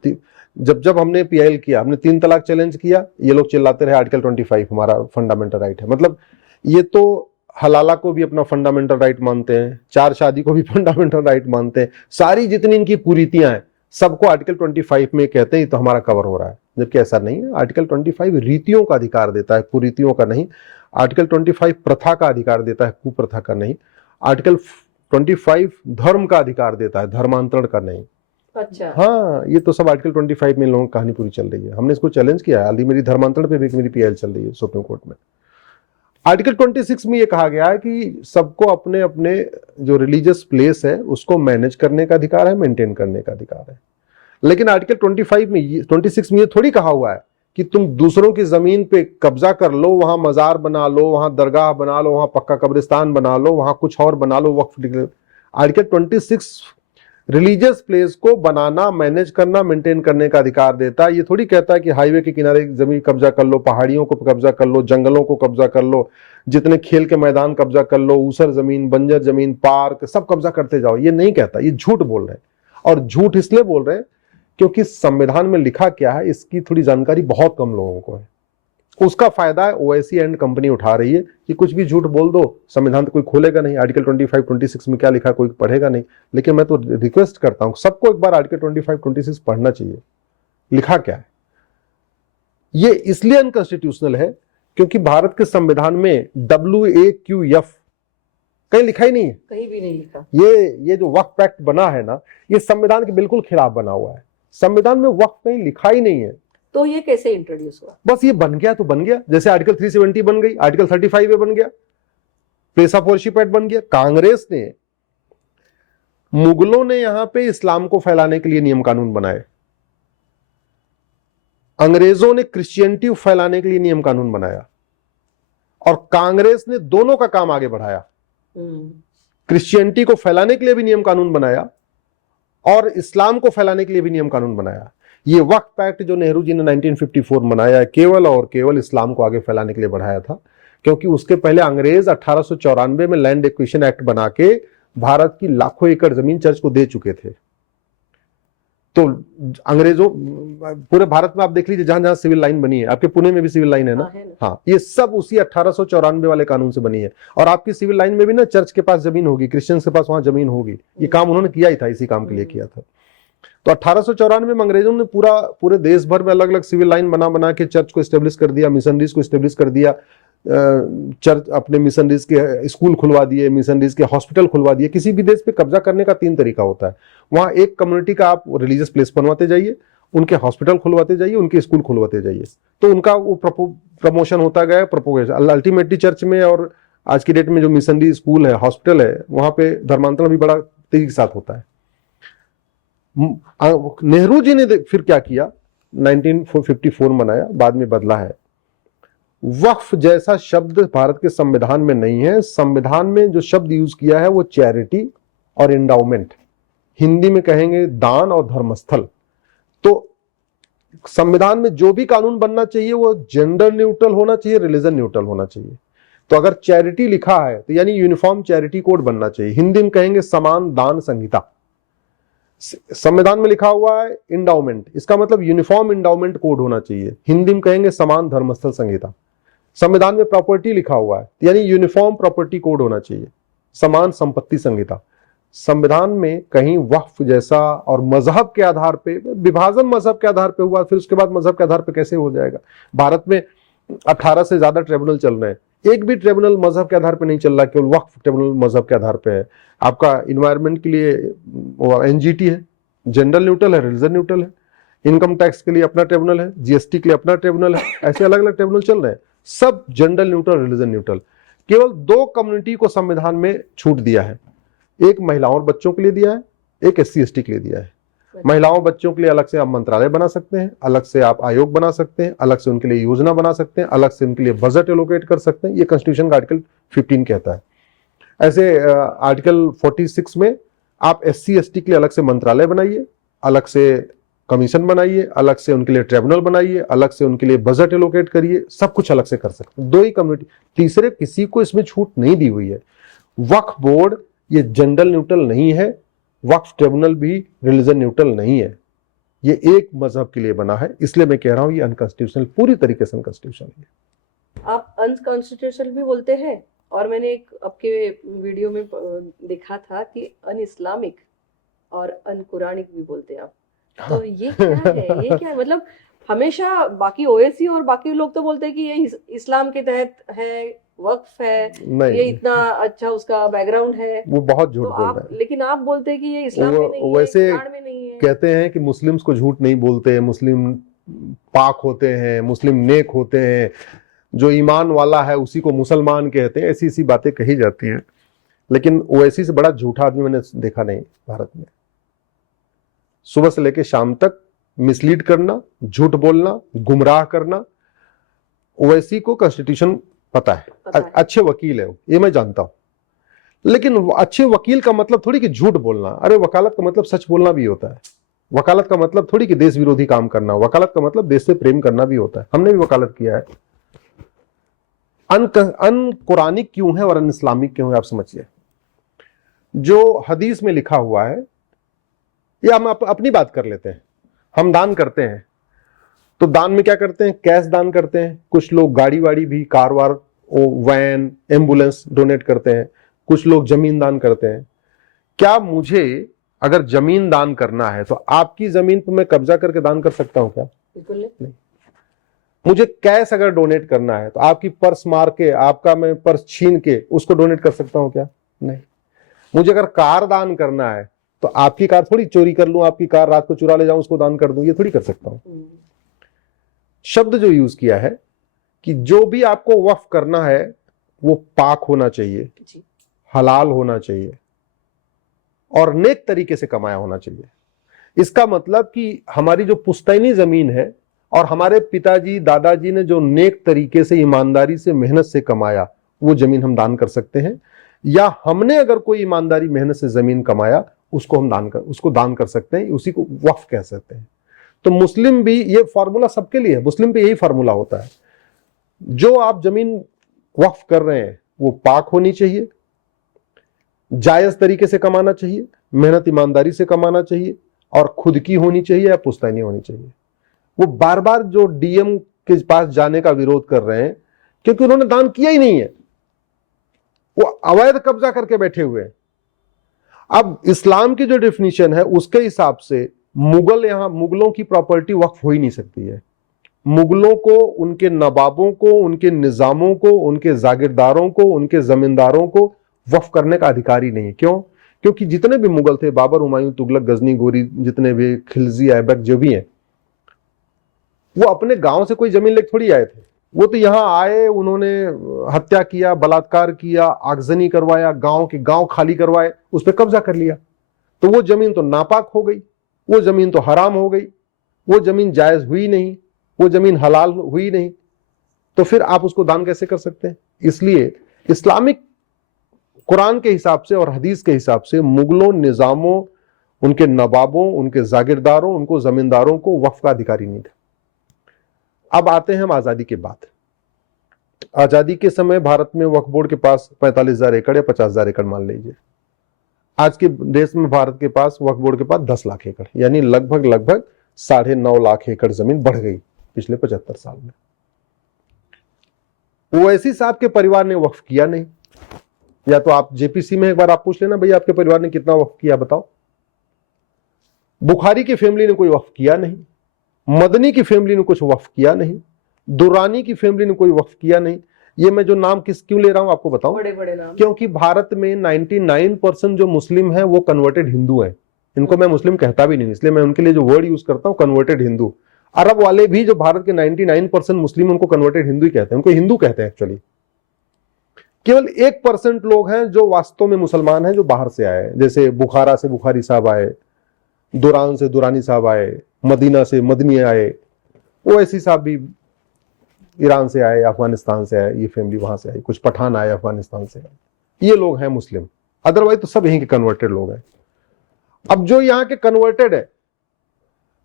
जब जब हमने PIL किया, हमने 3 तलाक चैलेंज किया, ये लोग चिल्लाते रहे आर्टिकल 25 हमारा फंडामेंटल राइट है। मतलब ये तो हलाला को भी अपना फंडामेंटल राइट मानते हैं, 4 शादी को भी फंडामेंटल राइट मानते हैं, सारी जितनी इनकी कुरीतियां हैं सबको आर्टिकल 25 में कहते हैं तो हमारा कवर हो रहा है, जबकि ऐसा नहीं है। आर्टिकल 25 रीतियों का अधिकार देता है, कुरीतियों का नहीं। आर्टिकल 25 प्रथा का अधिकार देता है, कुप्रथा का नहीं। आर्टिकल 25 धर्म का अधिकार देता है, धर्मांतरण का नहीं। अच्छा। हाँ, ये तो सब आर्टिकल 25 में इन लोगों की कहानी पूरी चल रही है। हमने इसको चैलेंज किया है, हाल ही मेरी धर्मांतरण पे भी मेरी PIL चल रही है सुप्रीम कोर्ट में। आर्टिकल 26 में ये कहा गया है कि सबको अपने अपने जो रिलीजियस प्लेस है उसको मैनेज करने का अधिकार है, मेंटेन करने का अधिकार है। लेकिन आर्टिकल 26 में ये थोड़ी कहा हुआ है कि तुम दूसरों की जमीन पे कब्जा कर लो, वहां मजार बना लो, वहां दरगाह बना लो, वहां पक्का कब्रिस्तान बना लो, वहां कुछ और बना लो, वक्फ। आर्टिकल 26 रिलीजियस प्लेस को बनाना, मैनेज करना, मेंटेन करने का अधिकार देता है। ये थोड़ी कहता है कि हाईवे के किनारे जमीन कब्जा कर लो, पहाड़ियों को कब्जा कर लो, जंगलों को कब्जा कर लो, जितने खेल के मैदान कब्जा कर लो, ऊसर जमीन, बंजर जमीन, पार्क, सब कब्जा करते जाओ। ये नहीं कहता, ये झूठ बोल रहे हैं। और झूठ इसलिए बोल रहे हैं क्योंकि संविधान में लिखा क्या है इसकी थोड़ी जानकारी बहुत कम लोगों को है। उसका फायदा OIC एंड कंपनी उठा रही है कि कुछ भी झूठ बोल दो, संविधान तो कोई खोलेगा नहीं, आर्टिकल 25, 26 में क्या लिखा कोई पढ़ेगा नहीं। लेकिन मैं तो रिक्वेस्ट करता हूं सबको एक बार आर्टिकल 25, 26 पढ़ना चाहिए, लिखा क्या है। ये इसलिए अनकॉन्स्टिट्यूशनल है क्योंकि भारत के संविधान में WAQF कहीं लिखा ही नहीं है, कहीं भी नहीं लिखा। ये जो वक्फ एक्ट बना है ना, ये संविधान के बिल्कुल खिलाफ बना हुआ है। संविधान में वक्फ कहीं लिखा ही नहीं है। तो ये कैसे इंट्रोड्यूस हुआ? बस ये बन गया तो बन गया, जैसे आर्टिकल 370 बन गई, आर्टिकल 35 बन गया, प्लेस ऑफ वर्शिप एक्ट बन गया। कांग्रेस ने, मुगलों ने यहां पे इस्लाम को फैलाने के लिए नियम कानून बनाए, अंग्रेजों ने क्रिश्चियनिटी फैलाने के लिए नियम कानून बनाया, और कांग्रेस ने दोनों का काम आगे बढ़ाया। क्रिश्चियनिटी को फैलाने के लिए भी नियम कानून बनाया और इस्लाम को फैलाने के लिए भी नियम कानून बनाया। ये वक्फ एक्ट जो नेहरू जी ने 1954 बनाया, केवल और केवल इस्लाम को आगे फैलाने के लिए बढ़ाया था, क्योंकि उसके पहले अंग्रेज 1894 में लैंड एक्विजिशन एक्ट बना के भारत की लाखों एकड़ जमीन चर्च को दे चुके थे। तो अंग्रेजों, पूरे भारत में आप देख लीजिए जहां जहां सिविल लाइन बनी है, आपके पुणे में भी सिविल लाइन है ना, हाँ, ये सब उसी 1894 वाले कानून से बनी है। और आपकी सिविल लाइन में भी ना चर्च के पास जमीन होगी, क्रिश्चियंस के पास वहां जमीन होगी। ये काम उन्होंने किया ही था, इसी काम के लिए किया था। तो 1894 में अंग्रेजों ने पूरे देश भर में अलग अलग सिविल लाइन बना बना के चर्च को एस्टेब्लिश कर दिया, मिशनरीज को एस्टेब्लिश कर दिया, चर्च अपने मिशनरीज के स्कूल खुलवा दिए, मिशनरीज के हॉस्पिटल खुलवा दिए। किसी भी देश पे कब्जा करने का 3 तरीका होता है। वहां एक कम्युनिटी का आप रिलीजियस प्लेस बनवाते जाइए, उनके हॉस्पिटल खुलवाते जाइए, उनके स्कूल खुलवाते जाइए, तो उनका वो प्रमोशन होता गया, प्रोपोगेशन। अल्टीमेटली चर्च में और आज की डेट में जो मिशनरी स्कूल है, हॉस्पिटल है, वहां पे धर्मांतरण भी बड़ा तेजी के साथ होता है। नेहरू जी ने फिर क्या किया, 1954 बनाया, बाद में बदला है। वक्फ जैसा शब्द भारत के संविधान में नहीं है। संविधान में जो शब्द यूज किया है वो चैरिटी और एंडाउमेंट, हिंदी में कहेंगे दान और धर्मस्थल। तो संविधान में जो भी कानून बनना चाहिए वो जेंडर न्यूट्रल होना चाहिए, रिलीजन न्यूट्रल होना चाहिए। तो अगर चैरिटी लिखा है तो यानी यूनिफॉर्म चैरिटी कोड बनना चाहिए। हिंदी में कहेंगे समान दान संहिता। संविधान में लिखा हुआ है इंडाउमेंट, इसका मतलब यूनिफॉर्म इंडाउमेंट कोड होना चाहिए। हिंदी में कहेंगे समान धर्मस्थल संहिता। संविधान में प्रॉपर्टी लिखा हुआ है यानी यूनिफॉर्म प्रॉपर्टी कोड होना चाहिए, समान संपत्ति संहिता। संविधान में कहीं वक्फ जैसा और मजहब के आधार पे, विभाजन मजहब के आधार पे हुआ, फिर उसके बाद मजहब के आधार पे कैसे हो जाएगा। भारत में 18 से ज्यादा ट्रिब्यूनल चल रहे हैं, एक भी ट्रिब्यूनल मजहब के आधार पे नहीं चल रहा, केवल वक्फ ट्रिब्यूनल मजहब के आधार पे है। आपका इन्वायरमेंट के लिए NGT है, जेंडर न्यूट्रल है, रिलीजन न्यूट्रल है। इनकम टैक्स के लिए अपना ट्रिब्यूनल है, GST के लिए अपना ट्रिब्यूनल है। ऐसे अलग अलग ट्रिब्यूनल चल रहे हैं, सब जेंडर न्यूट्रल, रिलीजन न्यूट्रल। केवल 2 कम्युनिटी को संविधान में छूट दिया है, एक महिलाओं और बच्चों के लिए दिया है, एक SC ST के लिए दिया है। महिलाओं बच्चों के लिए अलग से आप मंत्रालय बना सकते हैं, अलग से आप आयोग बना सकते हैं, अलग से उनके लिए योजना बना सकते हैं, अलग से उनके लिए बजट एलोकेट कर सकते हैं। ये कॉन्स्टिट्यूशन का आर्टिकल 15 कहता है। ऐसे आर्टिकल 46 में आप SC ST के लिए अलग से मंत्रालय बनाइए, अलग से कमीशन बनाइए, अलग से उनके लिए ट्रिब्यूनल बनाइए, अलग से उनके लिए बजट एलोकेट करिए, सब कुछ अलग से कर सकते हैं। दो ही कम्युनिटी, तीसरे किसी को इसमें छूट नहीं दी हुई है। वक्फ बोर्ड ये जेंडर न्यूट्रल नहीं है, वक्फ ट्रिब्यूनल भी रिलीजन न्यूट्रल नहीं है, ये एक मजहब के लिए बना है। इसलिए मैं कह रहा हूं ये अनकॉन्स्टिट्यूशनल, पूरी तरीके से अनकॉन्स्टिट्यूशनल है। आप अनकॉन्स्टिट्यूशनल भी बोलते हैं, और मैंने एक आपके वीडियो में देखा था कि अन इस्लामिक और अन कुरानिक भी बोलते हैं आप। तो ये क्या है, ये क्या है? मतलब हमेशा बाकी ओएसी और बाकी लोग तो बोलते हैं कि ये इस्लाम के तहत है, वक्फ है, ये इतना अच्छा उसका बैकग्राउंड है। वो बहुत झूठ तो बोल आप, रहे हैं। लेकिन आप बोलते हैं कि ये इस्लाम में नहीं वैसे है, कुरान में नहीं है। कहते हैं कि मुस्लिम्स को झूठ नहीं बोलते, मुस्लिम पाक होते हैं, मुस्लिम नेक होते हैं, जो ईमान वाला है उसी को मुसलमान कहते हैं, ऐसी ऐसी बातें कही जाती हैं। लेकिन ओवैसी से बड़ा झूठा आदमी मैंने देखा नहीं भारत में। सुबह से लेकर शाम तक मिसलीड करना, झूठ बोलना, गुमराह करना। ओवैसी को कॉन्स्टिट्यूशन पता है, अच्छे वकील है वो, ये मैं जानता हूं। लेकिन अच्छे वकील का मतलब थोड़ी कि झूठ बोलना। अरे वकालत का मतलब सच बोलना भी होता है। वकालत का मतलब थोड़ी कि देश विरोधी काम करना। वकालत का मतलब देश से प्रेम करना भी होता है। हमने भी वकालत किया है। अन कुरानिक क्यों है और अन इस्लामिक क्यों है, आप समझिए। जो हदीस में लिखा हुआ है, या हम अपनी बात कर लेते हैं। हम दान करते हैं तो दान में क्या करते हैं, कैश दान करते हैं। कुछ लोग गाड़ी वाड़ी भी, कार वार, वैन, एम्बुलेंस डोनेट करते हैं। कुछ लोग जमीन दान करते हैं। क्या मुझे अगर जमीन दान करना है तो आपकी जमीन पर मैं कब्जा करके दान कर सकता हूं क्या? बिल्कुल नहीं। मुझे कैश अगर डोनेट करना है तो आपकी पर्स मार के, आपका मैं पर्स छीन के उसको डोनेट कर सकता हूं क्या? नहीं। मुझे अगर कार दान करना है तो आपकी कार थोड़ी चोरी कर लूं, आपकी कार रात को चुरा ले जाऊं, उसको दान कर दूं, ये थोड़ी कर सकता हूं। शब्द जो यूज किया है कि जो भी आपको वक्फ करना है वो पाक होना चाहिए, हलाल होना चाहिए और नेक तरीके से कमाया होना चाहिए। इसका मतलब कि हमारी जो पुश्तैनी जमीन है और हमारे पिताजी दादाजी ने जो नेक तरीके से, ईमानदारी से, मेहनत से कमाया, वो जमीन हम दान कर सकते हैं। या हमने अगर कोई ईमानदारी मेहनत से जमीन कमाया, उसको हम उसको दान कर सकते हैं, उसी को वक्फ कह सकते हैं। तो मुस्लिम भी, ये फॉर्मूला सबके लिए है, मुस्लिम पे यही फॉर्मूला होता है। जो आप जमीन वक्फ कर रहे हैं वो पाक होनी चाहिए, जायज तरीके से कमाना चाहिए, मेहनत ईमानदारी से कमाना चाहिए और खुद की होनी चाहिए या पुश्तैनी होनी चाहिए। वो बार बार जो डीएम के पास जाने का विरोध कर रहे हैं क्योंकि उन्होंने दान किया ही नहीं है, वो अवैध कब्जा करके बैठे हुए हैं। अब इस्लाम की जो डेफिनेशन है उसके हिसाब से मुगलों की प्रॉपर्टी वक्फ हो ही नहीं सकती है। मुगलों को, उनके नवाबों को, उनके निजामों को, उनके जागीरदारों को, उनके जमींदारों को वक्फ करने का अधिकार ही नहीं है। क्यों? क्योंकि जितने भी मुगल थे, बाबर, हुमायूं, तुगलक, गजनी, गोरी, जितने भी, खिलजी, ऐबक जो भी हैं, वो अपने गांव से कोई जमीन लेके थोड़ी आए थे। वो तो यहां आए, उन्होंने हत्या किया, बलात्कार किया, आगजनी करवाया, गांव के गांव खाली करवाए, उस पर कब्जा कर लिया। तो वो जमीन तो नापाक हो गई, वो जमीन तो हराम हो गई, वो जमीन जायज हुई नहीं, वो जमीन हलाल हुई नहीं। तो फिर आप उसको दान कैसे कर सकते हैं? इसलिए इस्लामिक कुरान के हिसाब से और हदीस के हिसाब से मुगलों, निजामों, उनके नवाबों, उनके जागीरदारों, उनको जमींदारों को वक्फ का अधिकार ही नहीं था। अब आते हैं हम आजादी के बाद। आजादी के समय भारत में वक्फ बोर्ड के पास 45,000 एकड़ या 50,000 एकड़ मान लीजिए। आज के देश में भारत के पास, वक्फ बोर्ड के पास 10 लाख एकड़, यानी लगभग 9.5 लाख एकड़ जमीन बढ़ गई पिछले 75 साल में। ओवैसी साहब के परिवार ने वक्फ किया नहीं। या तो आप जेपीसी में एक बार आप पूछ लेना, भैया आपके परिवार ने कितना वक्फ किया बताओ। बुखारी की फैमिली ने कोई वक्फ किया नहीं, मदनी की फैमिली ने कुछ वक्फ किया नहीं, दुरानी की फैमिली ने कोई वक्फ किया नहीं। ये मैं जो नाम क्यों ले रहा हूं आपको बताऊं, बड़े बड़े नाम। क्योंकि भारत में 99% जो मुस्लिम है वो कन्वर्टेड हिंदू है। इनको मैं मुस्लिम कहता भी नहीं, इसलिए मैं उनके लिए जो वर्ड यूज करता हूं कन्वर्टेड हिंदू। अरब वाले भी जो भारत के 99% मुस्लिम, उनको कन्वर्टेड हिंदू ही कहते हैं, उनको हिंदू कहते हैं एक्चुअली। केवल 1% लोग हैं जो वास्तव में मुसलमान हैं, जो बाहर से आए, जैसे बुखारा से बुखारी साहब आए, दुरान से दुरानी साहब आए, मदीना से मदनी आए, ओवैसी साहब भी ईरान से आए, अफगानिस्तान से आए, ये फैमिली वहां से आई, कुछ पठान आए अफगानिस्तान से आए, ये लोग हैं मुस्लिम। अदरवाइज तो सब यहीं के कन्वर्टेड लोग हैं। अब जो यहाँ के कन्वर्टेड है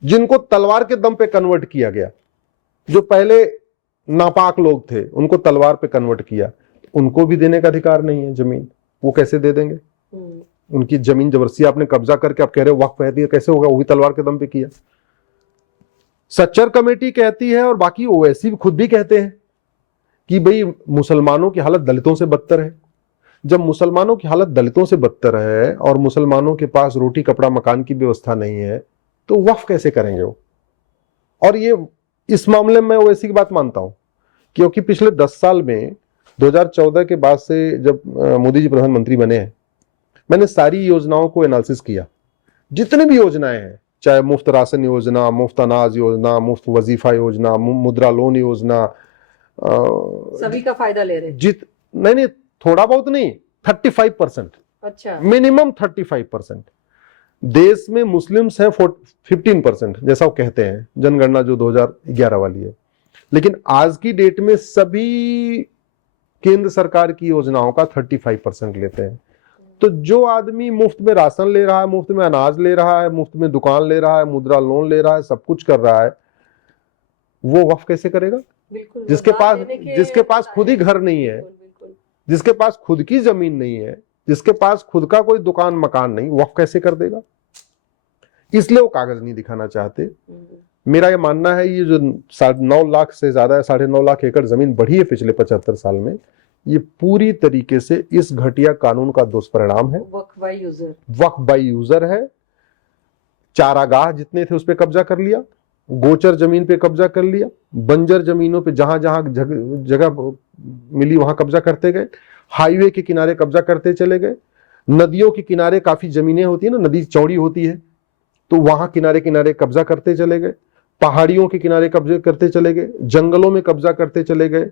जिनको तलवार के दम पे कन्वर्ट किया गया, जो पहले नापाक लोग थे उनको तलवार पे कन्वर्ट किया, उनको भी देने का अधिकार नहीं है जमीन। वो कैसे दे देंगे? उनकी जमीन जबरदस्ती आपने कब्जा करके आप कह रहे हो वक्फ है दिया, कैसे होगा? वो भी तलवार के दम पे किया। सच्चर कमेटी कहती है और बाकी ओवैसी खुद भी कहते हैं कि भाई मुसलमानों की हालत दलितों से बदतर है। जब मुसलमानों की हालत दलितों से बदतर है और मुसलमानों के पास रोटी कपड़ा मकान की व्यवस्था नहीं है तो वक्फ कैसे करेंगे वो? और ये इस मामले में ओवैसी की बात मानता हूं, क्योंकि पिछले 10 साल में 2014 के बाद से जब मोदी जी प्रधानमंत्री बने हैं, मैंने सारी योजनाओं को एनालिसिस किया। जितनी भी योजनाएं हैं, चाहे मुफ्त राशन योजना, मुफ्त अनाज योजना, मुफ्त वजीफा योजना, मुद्रा लोन योजना, सभी का फायदा ले रहे हैं। नहीं, थोड़ा बहुत नहीं, 35%। अच्छा, मिनिमम 35%। देश में मुस्लिम्स हैं 15%, जैसा वो कहते हैं जनगणना जो 2011 वाली है। लेकिन आज की डेट में सभी केंद्र सरकार की योजनाओं का 35% लेते हैं। तो जो आदमी मुफ्त में राशन ले रहा है, मुफ्त में अनाज ले रहा है, मुफ्त में दुकान ले रहा है, मुद्रा लोन ले रहा है, सब कुछ कर रहा है, वो वक्फ कैसे करेगा? बिल्कुल। जिसके पास खुद ही घर नहीं है, जिसके पास खुद की जमीन नहीं है, जिसके पास खुद का कोई दुकान मकान नहीं, वक्फ कैसे कर देगा? इसलिए वो कागज नहीं दिखाना चाहते। मेरा ये मानना है ये जो 9.5 लाख से ज्यादा 9.5 लाख एकड़ जमीन बढ़ी है पिछले 75 साल में, ये पूरी तरीके से इस घटिया कानून का दुष्परिणाम है। वक्फ बाय यूजर है। चारागाह जितने थे उस पर कब्जा कर लिया, गोचर जमीन पे कब्जा कर लिया, बंजर जमीनों पे जहां जहां जगह मिली वहां कब्जा करते गए, हाईवे के किनारे कब्जा करते चले गए, नदियों के किनारे काफी जमीनें होती है ना, नदी चौड़ी होती है तो वहां किनारे किनारे कब्जा करते चले गए, पहाड़ियों के किनारे कब्जे करते चले गए, जंगलों में कब्जा करते चले गए।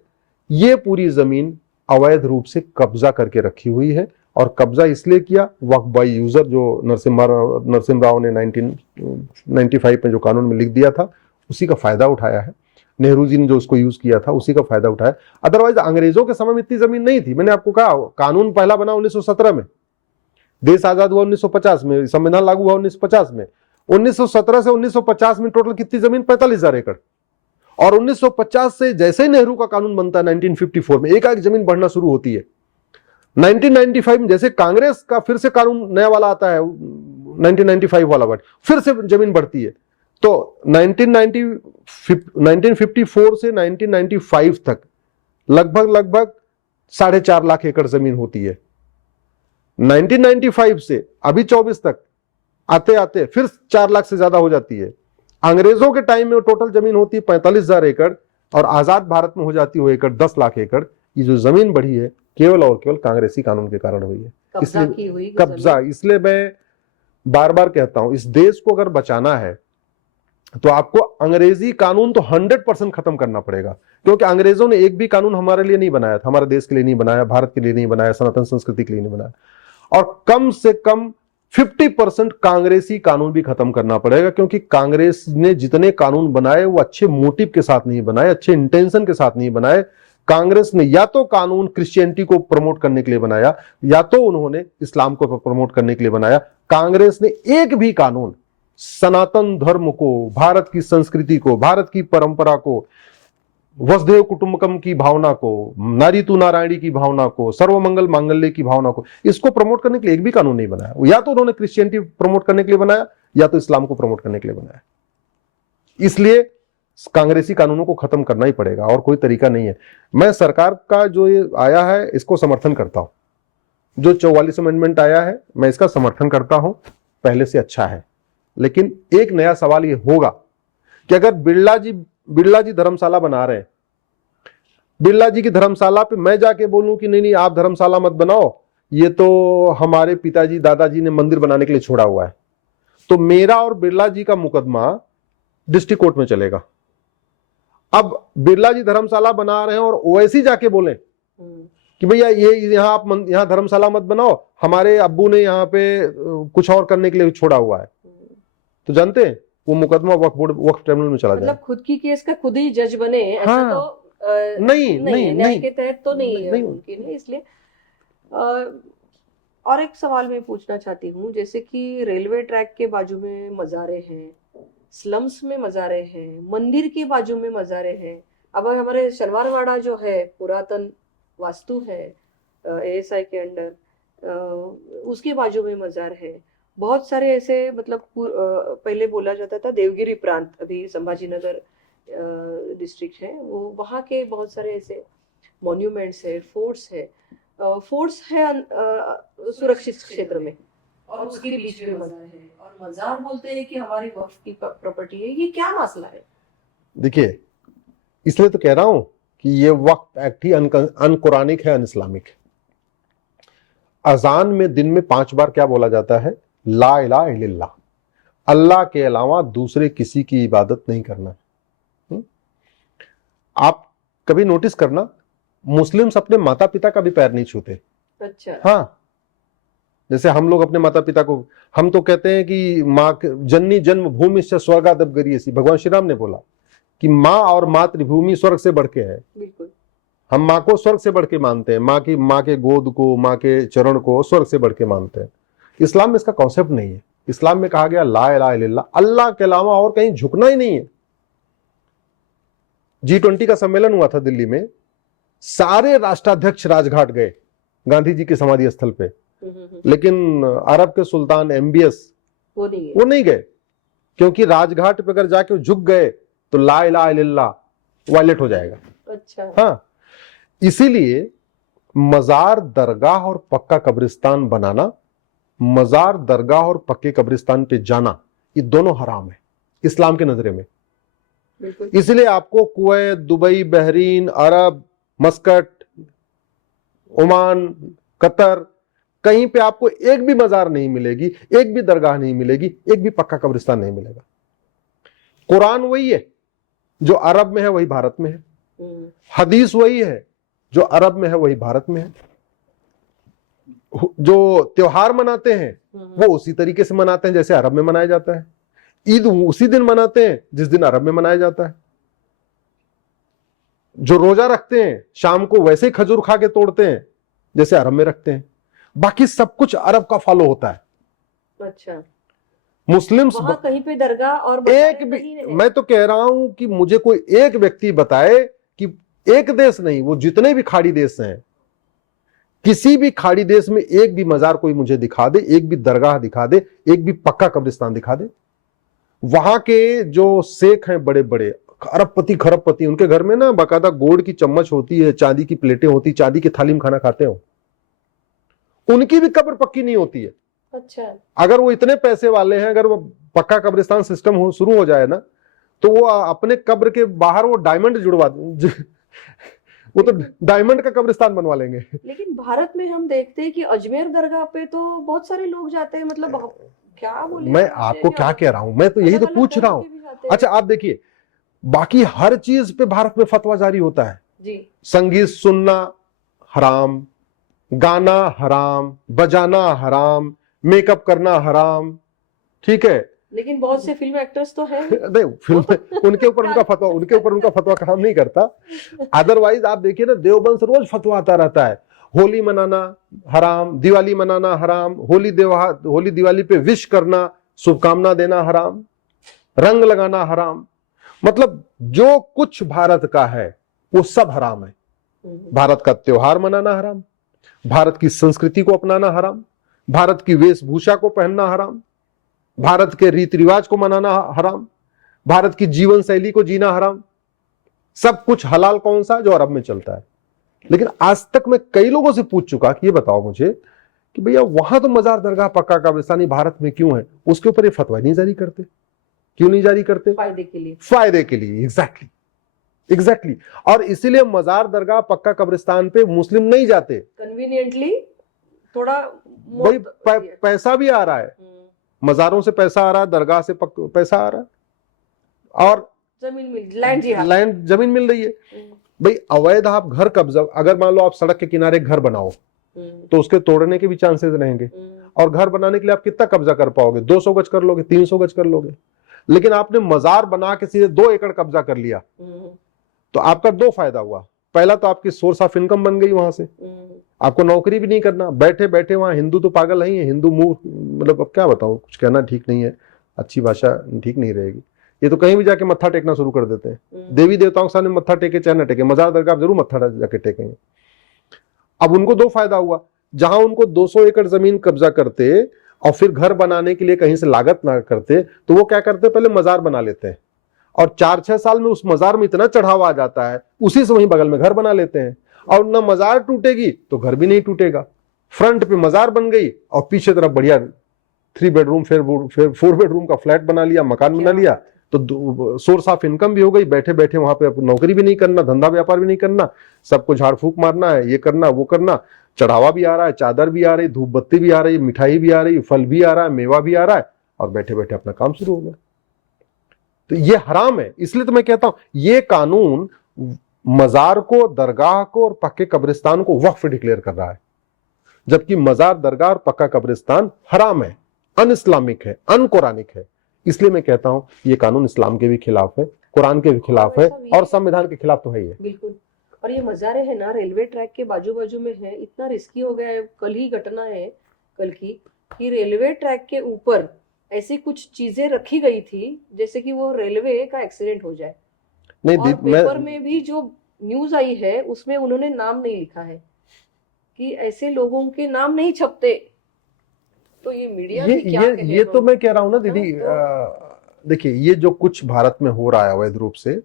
ये पूरी जमीन अवैध रूप से कब्जा करके रखी हुई है। और कब्जा इसलिए किया, वक्फ बाय यूजर जो नरसिम्हा राव ने 1995 में जो कानून में लिख दिया था उसी का फायदा उठाया है। नेहरू जी ने जो उसको यूज किया था उसी का फायदा उठाया। अदरवाइज अंग्रेजों के समय में इतनी जमीन नहीं थी। मैंने आपको कहा कानून पहला बना 1917 में, देश आजाद हुआ 1950 में, संविधान लागू हुआ 1950 में। 1917 से 1950 में टोटल कितनी जमीन? 45,000 एकड़। और 1950 से जैसे ही नेहरू का कानून बनता है 1954 में एक जमीन बढ़ना शुरू होती है। 1995 में जैसे कांग्रेस का फिर से कानून नया वाला आता है 1995 वाला, बट फिर से जमीन बढ़ती है। तो 1954 से 1995 तक लगभग 4.5 लाख एकड़ जमीन होती है। 1995 से अभी 24 तक आते आते फिर 4 लाख से ज्यादा हो जाती है। अंग्रेजों के टाइम में टोटल जमीन होती है 45,000 एकड़ और आजाद भारत में हो जाती है एकड़ 10 लाख एकड़। ये जो जमीन बढ़ी है केवल और केवल कांग्रेसी कानून के कारण हुई है। इसलिए कब्जा, इसलिए मैं बार बार कहता हूं इस देश को अगर बचाना है तो आपको अंग्रेजी कानून तो 100% खत्म करना पड़ेगा, क्योंकि अंग्रेजों ने एक भी कानून हमारे लिए नहीं बनाया था, हमारे देश के लिए नहीं बनाया, भारत के लिए नहीं बनाया, सनातन संस्कृति के लिए नहीं बनाया। और कम से कम 50% कांग्रेसी कानून भी खत्म करना पड़ेगा, क्योंकि कांग्रेस ने जितने कानून बनाए वो अच्छे मोटिव के साथ नहीं बनाए, अच्छे इंटेंशन के साथ नहीं बनाए। कांग्रेस ने या तो कानून क्रिश्चियनिटी को प्रमोट करने के लिए बनाया या तो उन्होंने इस्लाम को प्रमोट करने के लिए बनाया। कांग्रेस ने एक भी कानून सनातन धर्म को, भारत की संस्कृति को, भारत की परंपरा को, वसुधैव कुटुंबकम की भावना को, नारी तू नारायणी की भावना को, सर्वमंगल मांगल्य की भावना को, इसको प्रमोट करने के लिए एक भी कानून नहीं बनाया। या तो उन्होंने क्रिश्चियनिटी प्रमोट करने के लिए बनाया या तो इस्लाम को प्रमोट करने के लिए बनाया। इसलिए कांग्रेसी कानूनों को खत्म करना ही पड़ेगा और कोई तरीका नहीं है। मैं सरकार का जो ये आया है इसको समर्थन करता हूं, जो 44 अमेंडमेंट आया है मैं इसका समर्थन करता हूं, पहले से अच्छा है। लेकिन एक नया सवाल ये होगा कि अगर बिरला जी धर्मशाला बना रहे हैं, बिरला जी की धर्मशाला पे मैं जाके बोलूं कि नहीं आप धर्मशाला मत बनाओ, ये तो हमारे पिताजी दादाजी ने मंदिर बनाने के लिए छोड़ा हुआ है, तो मेरा और बिरला जी का मुकदमा डिस्ट्रिक्ट कोर्ट में चलेगा। अब बिरला जी धर्मशाला बना रहे हैं और ओवैसी जाके बोले कि भैया ये यहाँ धर्मशाला मत बनाओ, हमारे अब्बू ने यहाँ पे कुछ और करने के लिए छोड़ा हुआ है, तो जानते हैं वो मुकदमा वक्फ ट्रिब्यूनल में चला जाए। मतलब खुद की केस का खुद ही जज बने, ऐसा हाँ, तो नहीं न्याय के तहत तो नहीं उनकी नहीं। इसलिए और एक सवाल मैं पूछना चाहती हूँ, जैसे कि रेलवे ट्रैक के बाजू में मज़ारे हैं, स्लम्स में मज़ारे हैं, मंदिर के बाजू में मज़ारे हैं। अब हमारे शनिवारवाड़ा जो है पुरातन वास्तु है एएसआई के अंडर, उसके बाजू में मज़ार है। बहुत सारे ऐसे मतलब पहले बोला जाता था देवगिरी प्रांत, अभी संभाजीनगर डिस्ट्रिक्ट है, वो वहाँ के बहुत सारे ऐसे मॉन्यूमेंट्स है, फोर्ट्स है सुरक्षित क्षेत्र में, और उसके बीच में मज़ार है। और मज़ार बोलते हैं कि हमारी वक्फ की प्रॉपर्टी है, ये क्या मसला है? देखिए, इसलिए तो कह रहा हूं कि ये वक्फ एक्ट ही अनकुरानिक है, अन इस्लामिक है। अजान में दिन में 5 बार क्या बोला जाता है? ला इलाहा इल्लल्लाह, अल्लाह के अलावा दूसरे किसी की इबादत नहीं करना। आप कभी नोटिस करना, मुस्लिम्स अपने माता पिता का भी पैर नहीं छूते। अच्छा। हाँ, जैसे हम लोग अपने माता पिता को, हम तो कहते हैं कि माँ जननी जन्म भूमि से स्वर्गादप गरियसी, भगवान श्री राम ने बोला कि माँ और मातृभूमि स्वर्ग से बढ़ के है। बिल्कुल, हम माँ को स्वर्ग से बढ़ के मानते हैं, माँ के गोद को, माँ के चरण को स्वर्ग से बढ़ के मानते हैं। इस्लाम में इसका कॉन्सेप्ट नहीं है। इस्लाम में कहा गया ला इलाहा इल्लल्लाह, अल्लाह के अलावा और कहीं झुकना ही नहीं है। G20 का सम्मेलन हुआ था दिल्ली में, सारे राष्ट्राध्यक्ष राजघाट गए गांधी जी के समाधि स्थल पे, लेकिन अरब के सुल्तान MBS वो नहीं गए, क्योंकि राजघाट पे अगर जाके झुक गए तो ला इलाहा इल्लल्लाह वायलेट हो जाएगा। अच्छा। हाँ, इसीलिए मजार दरगाह और पक्का कब्रिस्तान बनाना, मजार दरगाह और पक्के कब्रिस्तान पे जाना, ये दोनों हराम है इस्लाम के नजरे में। इसलिए आपको कुवैत, दुबई, बहरीन, अरब, मस्कट, ओमान, कतर, कहीं पे आपको एक भी मजार नहीं मिलेगी, एक भी दरगाह नहीं मिलेगी, एक भी पक्का कब्रिस्तान नहीं मिलेगा। कुरान वही है जो अरब में है, वही भारत में है। हदीस वही है जो अरब में है, वही भारत में है। जो त्योहार मनाते हैं वो उसी तरीके से मनाते हैं जैसे अरब में मनाया जाता है। ईद उसी दिन मनाते हैं जिस दिन अरब में मनाया जाता है। जो रोजा रखते हैं शाम को वैसे ही खजूर खा के तोड़ते हैं जैसे अरब में रखते हैं। बाकी सब कुछ अरब का फॉलो होता है। अच्छा, मुस्लिम्स वहां कहीं पे दरगाह और एक भी, मैं तो कह रहा हूं कि मुझे कोई एक व्यक्ति बताए कि एक देश नहीं, वो जितने भी खाड़ी देश हैं, किसी भी खाड़ी देश में एक भी मजार कोई मुझे दिखा दे, एक भी दरगाह दिखा दे, एक भी पक्का कब्रिस्तान दिखा दे। वहां के जो शेख हैं बड़े बड़े अरबपति खरबपति, उनके घर में ना बाकायदा गोल्ड की चम्मच होती है, चांदी की प्लेटें होती, चांदी की थाली में खाना खाते हो, उनकी भी कब्र पक्की नहीं होती है। अच्छा, अगर वो इतने पैसे वाले हैं, अगर वो पक्का कब्रिस्तान सिस्टम शुरू हो जाए ना, तो वो अपने कब्र के बाहर वो डायमंड जुड़वा वो तो डायमंड का कब्रिस्तान बनवा लेंगे। लेकिन भारत में हम देखते हैं कि अजमेर दरगाह पे तो बहुत सारे लोग जाते हैं, मतलब क्या बोले, मैं आपको क्या कह रहा हूं, मैं तो यही तो पूछ रहा हूं। अच्छा, आप देखिए, बाकी हर चीज पे भारत में फतवा जारी होता है जी। संगीत सुनना हराम, गाना हराम, बजाना हराम, मेकअप करना हराम, ठीक है। लेकिन बहुत से फिल्म एक्टर्स तो हैं। नहीं, फिल्म उनके ऊपर उनका फतवा काम नहीं करता। अदरवाइज आप देखिए ना, देवबंद से रोज फतवा आता रहता है, होली मनाना हराम, दिवाली मनाना हराम, होली दिवाली पे विश करना, शुभकामना देना हराम, रंग लगाना हराम। मतलब जो कुछ भारत का है वो सब हराम है। भारत का त्योहार मनाना हराम, भारत की संस्कृति को अपनाना हराम, भारत की वेशभूषा को पहनना हराम, भारत के रीति रिवाज को मनाना हराम, भारत की जीवन शैली को जीना हराम। सब कुछ हलाल कौन सा? जो अरब में चलता है। लेकिन आज तक मैं कई लोगों से पूछ चुका कि ये बताओ मुझे कि भैया वहां तो मजार दरगाह पक्का कब्रिस्तानी भारत में क्यों है, उसके ऊपर ये फतवा नहीं जारी करते। क्यों नहीं जारी करते? फायदे के लिए। फायदे के लिए, एग्जैक्टली। और इसीलिए मजार दरगाह पक्का कब्रिस्तान पे मुस्लिम नहीं जाते, कन्वीनियंटली थोड़ा भाई पैसा भी आ रहा है, मजारों से पैसा आ रहा है, दरगाह से पैसा आ रहा है, और लैंड जमीन मिल रही है। भाई अवैध आप घर कब्जा, अगर मान लो आप सड़क के किनारे घर बनाओ तो उसके तोड़ने के भी चांसेस रहेंगे। और घर बनाने के लिए आप कितना कब्जा कर पाओगे? 200 गज कर लोगे, 300 गज कर लोगे। लेकिन आपने मजार बना के सीधे 2 एकड़ कब्जा कर लिया तो आपका 2 फायदा हुआ। पहला तो आपकी सोर्स ऑफ इनकम बन गई, वहां से आपको नौकरी भी नहीं करना, बैठे बैठे वहां हिंदू तो पागल नहीं है, हिंदू मुंह, मतलब अब क्या बताऊं, कुछ कहना ठीक नहीं है, अच्छी भाषा ठीक नहीं रहेगी, ये तो कहीं भी जाके मत्था टेकना शुरू कर देते हैं। देवी देवताओं के सामने मत्था टेके चाहे न टेके, मजार दरगाह जरूर मत्था जाके टेकेंगे। अब उनको दो फायदा हुआ, जहां उनको 200 एकड़ जमीन कब्जा करते और फिर घर बनाने के लिए कहीं से लागत ना करते, तो वो क्या करते, पहले मजार बना लेते हैं और 4-6 साल में उस मजार में इतना चढ़ावा आ जाता है, उसी से वहीं बगल में घर बना लेते हैं। और ना मजार टूटेगी तो घर भी नहीं टूटेगा। फ्रंट पे मजार बन गई और पीछे तरफ बढ़िया 3 बेडरूम फिर 4 बेडरूम का फ्लैट बना लिया, मकान बना लिया, तो सोर्स ऑफ इनकम भी हो गई। बैठे बैठे वहां पे नौकरी भी नहीं करना, धंधा व्यापार भी नहीं करना, सबको झाड़ फूक मारना है, ये करना वो करना, चढ़ावा भी आ रहा है, चादर भी आ रही, धूप बत्ती भी आ रही, मिठाई भी आ रही, फल भी आ रहा है, मेवा भी आ रहा है, और बैठे बैठे अपना काम शुरू हो गया। तो ये हराम है। इसलिए तो मैं कहता हूं ये कानून मजार को, दरगाह को और पक्के कब्रिस्तान को वक्फ डिक्लेयर कर रहा है, जबकि मजार, दरगाह और पक्का कब्रिस्तान हराम है, अन इस्लामिक है, अन कुरानिक है। इसलिए मैं कहता हूं ये कानून इस्लाम के भी खिलाफ है, कुरान के भी खिलाफ है और संविधान के खिलाफ तो है ही है। बिल्कुल। और ये मजारे है ना, रेलवे ट्रैक के बाजू बाजू में है, इतना रिस्की हो गया है। कल ही घटना है कल की कि रेलवे ट्रैक के ऊपर ऐसी कुछ चीजें रखी गई थी जैसे कि वो रेलवे का एक्सीडेंट हो जाए। नहीं, और पेपर में भी जो न्यूज आई है उसमें उन्होंने नाम नहीं लिखा है कि ऐसे लोगों के नाम नहीं छपते। तो ये मीडिया भी क्या कहे। ये तो मैं कह रहा हूं ना दीदी, देखिए ये जो कुछ भारत में हो रहा है अवैध रूप से,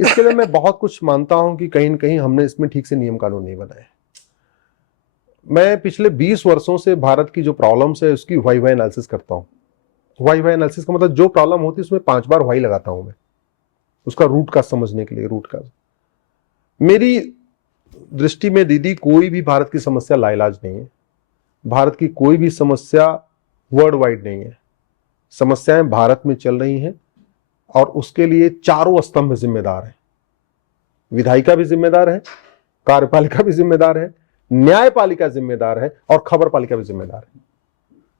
इसके लिए मैं बहुत कुछ मानता हूं कि कहीं न कहीं हमने इसमें ठीक से नियम कानून नहीं बनाए। मैं पिछले 20 वर्षों से भारत की जो प्रॉब्लम्स है उसकी वाई एनालिसिस करता हूं। वाई एनालिसिस का मतलब जो प्रॉब्लम होती है उसमें 5 बार वाई लगाता हूं मैं, उसका रूट का समझने के लिए। रूट का मेरी दृष्टि में दीदी कोई भी भारत की समस्या लाइलाज नहीं है, भारत की कोई भी समस्या वर्ल्ड वाइड नहीं है। समस्याएं भारत में चल रही हैं और उसके लिए चारों स्तंभ जिम्मेदार हैं। विधायिका भी जिम्मेदार है, कार्यपालिका भी जिम्मेदार है, न्यायपालिका जिम्मेदार है और खबर पालिका भी जिम्मेदार है।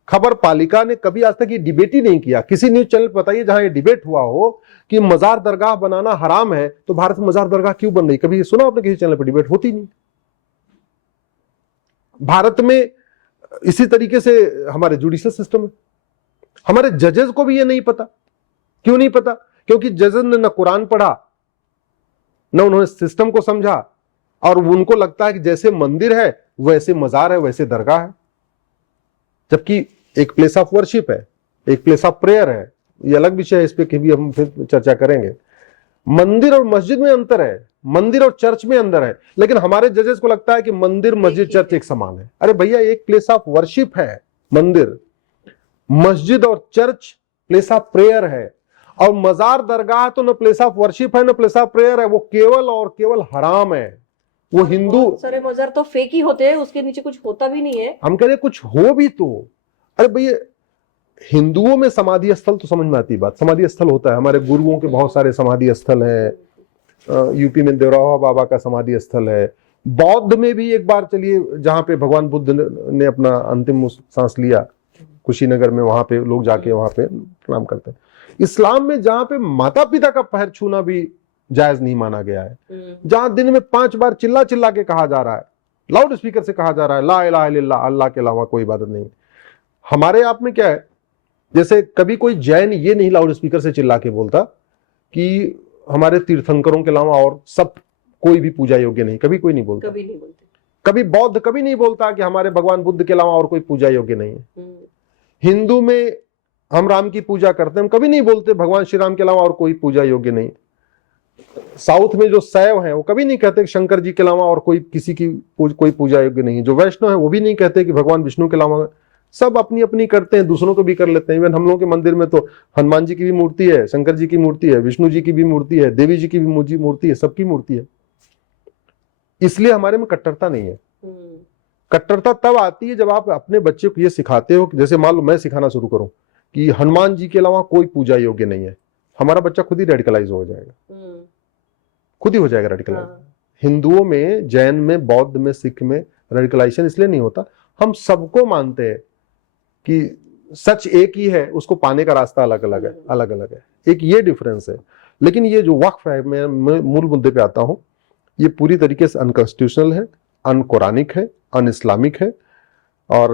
खबर पालिका ने कभी आज तक ये डिबेट ही नहीं किया। किसी न्यूज चैनल पर बताइए जहां ये डिबेट हुआ हो कि मजार दरगाह बनाना हराम है, तो भारत में मजार दरगाह क्यों बन रही, कभी सुना आपने किसी चैनल पर? डिबेट होती नहीं। भारत में इसी तरीके से हमारे जुडिशियल सिस्टम है, हमारे जजेस को भी ये नहीं पता। क्यों नहीं पता? क्योंकि जजेस ने न कुरान पढ़ा, न उन्होंने सिस्टम को समझा, और उनको लगता है कि जैसे मंदिर है वैसे मजार है, वैसे दरगाह है। जबकि एक प्लेस ऑफ वर्शिप है, एक प्लेस ऑफ प्रेयर है। ये अलग विषय है, इस पे कभी हम फिर चर्चा करेंगे। मंदिर और मस्जिद में अंतर है, मंदिर और चर्च में अंदर है, लेकिन हमारे जजेस को लगता है कि मंदिर, मस्जिद, चर्च एक समान है। अरे भैया, एक प्लेस ऑफ वर्शिप है मंदिर, मस्जिद और चर्च प्लेस ऑफ प्रेयर है, और मजार दरगाह तो न प्लेस ऑफ वर्शिप है न प्लेस ऑफ प्रेयर है, वो केवल और केवल हराम है। वो हिंदू सारे मजार तो फेक ही होते हैं, उसके नीचे कुछ होता भी नहीं है। हम कह रहे कुछ हो भी तो, अरे भैया हिंदुओं में समाधि स्थल तो समझ में आती बात, समाधि स्थल होता है, हमारे गुरुओं के बहुत सारे समाधि स्थल है। यूपी में देवरावा बाबा का समाधि स्थल है। बौद्ध में भी एक बार चलिए, जहां पे भगवान बुद्ध ने अपना अंतिम सांस लिया, कुशीनगर में, वहां पे लोग जाके वहां पे प्रणाम करते हैं। इस्लाम में जहां पे माता पिता का पैर छूना भी जायज नहीं माना गया है, जहां दिन में 5 बार चिल्ला चिल्ला के कहा जा रहा है, लाउड स्पीकर से कहा जा रहा है, ला इलाहा इल्लल्लाह, अल्लाह के अलावा कोई इबादत नहीं। हमारे आप में क्या है, जैसे कभी कोई जैन ये नहीं लाउड स्पीकर से चिल्ला के बोलता कि हमारे तीर्थंकरों के अलावा और सब कोई भी पूजा योग्य नहीं, कभी कोई नहीं बोलता। कभी नहीं बोलते। कभी बौद्ध कभी नहीं बोलता कि हमारे भगवान बुद्ध के अलावा और कोई पूजा योग्य नहीं है। हिंदू में हम राम की पूजा करते हैं, हम कभी नहीं बोलते भगवान श्री राम के अलावा और कोई पूजा योग्य नहीं। साउथ में जो शैव है वो कभी नहीं कहते कि शंकर जी के अलावा और कोई किसी की कोई पूजा योग्य नहीं है। जो वैष्णव है वो भी नहीं कहते कि भगवान विष्णु के अलावा, सब अपनी अपनी करते हैं, दूसरों को भी कर लेते हैं। इवन हम लोगों के मंदिर में तो हनुमान जी की भी मूर्ति है, शंकर जी की मूर्ति है, विष्णु जी की भी मूर्ति है, देवी जी की भी मूर्ति है, सबकी मूर्ति है। इसलिए हमारे में कट्टरता नहीं है। कट्टरता तब आती है जब आप अपने बच्चे को ये सिखाते हो, जैसे मान लो मैं सिखाना शुरू करूं कि हनुमान जी के अलावा कोई पूजा योग्य नहीं है, हमारा बच्चा खुद ही रेडिकलाइज हो जाएगा, खुद ही हो जाएगा रेडिकलाइज। हिंदुओं में, जैन में, बौद्ध में, सिख में रेडिकलाइजेशन इसलिए नहीं होता, हम सबको मानते हैं कि सच एक ही है, उसको पाने का रास्ता अलग अलग है, अलग अलग है, एक ये डिफरेंस है। लेकिन ये जो वक्फ है, मैं मूल मुद्दे पे आता हूं, ये पूरी तरीके से अनकॉन्स्टिट्यूशनल है, अनकुरानिक है, अन इस्लामिक है। और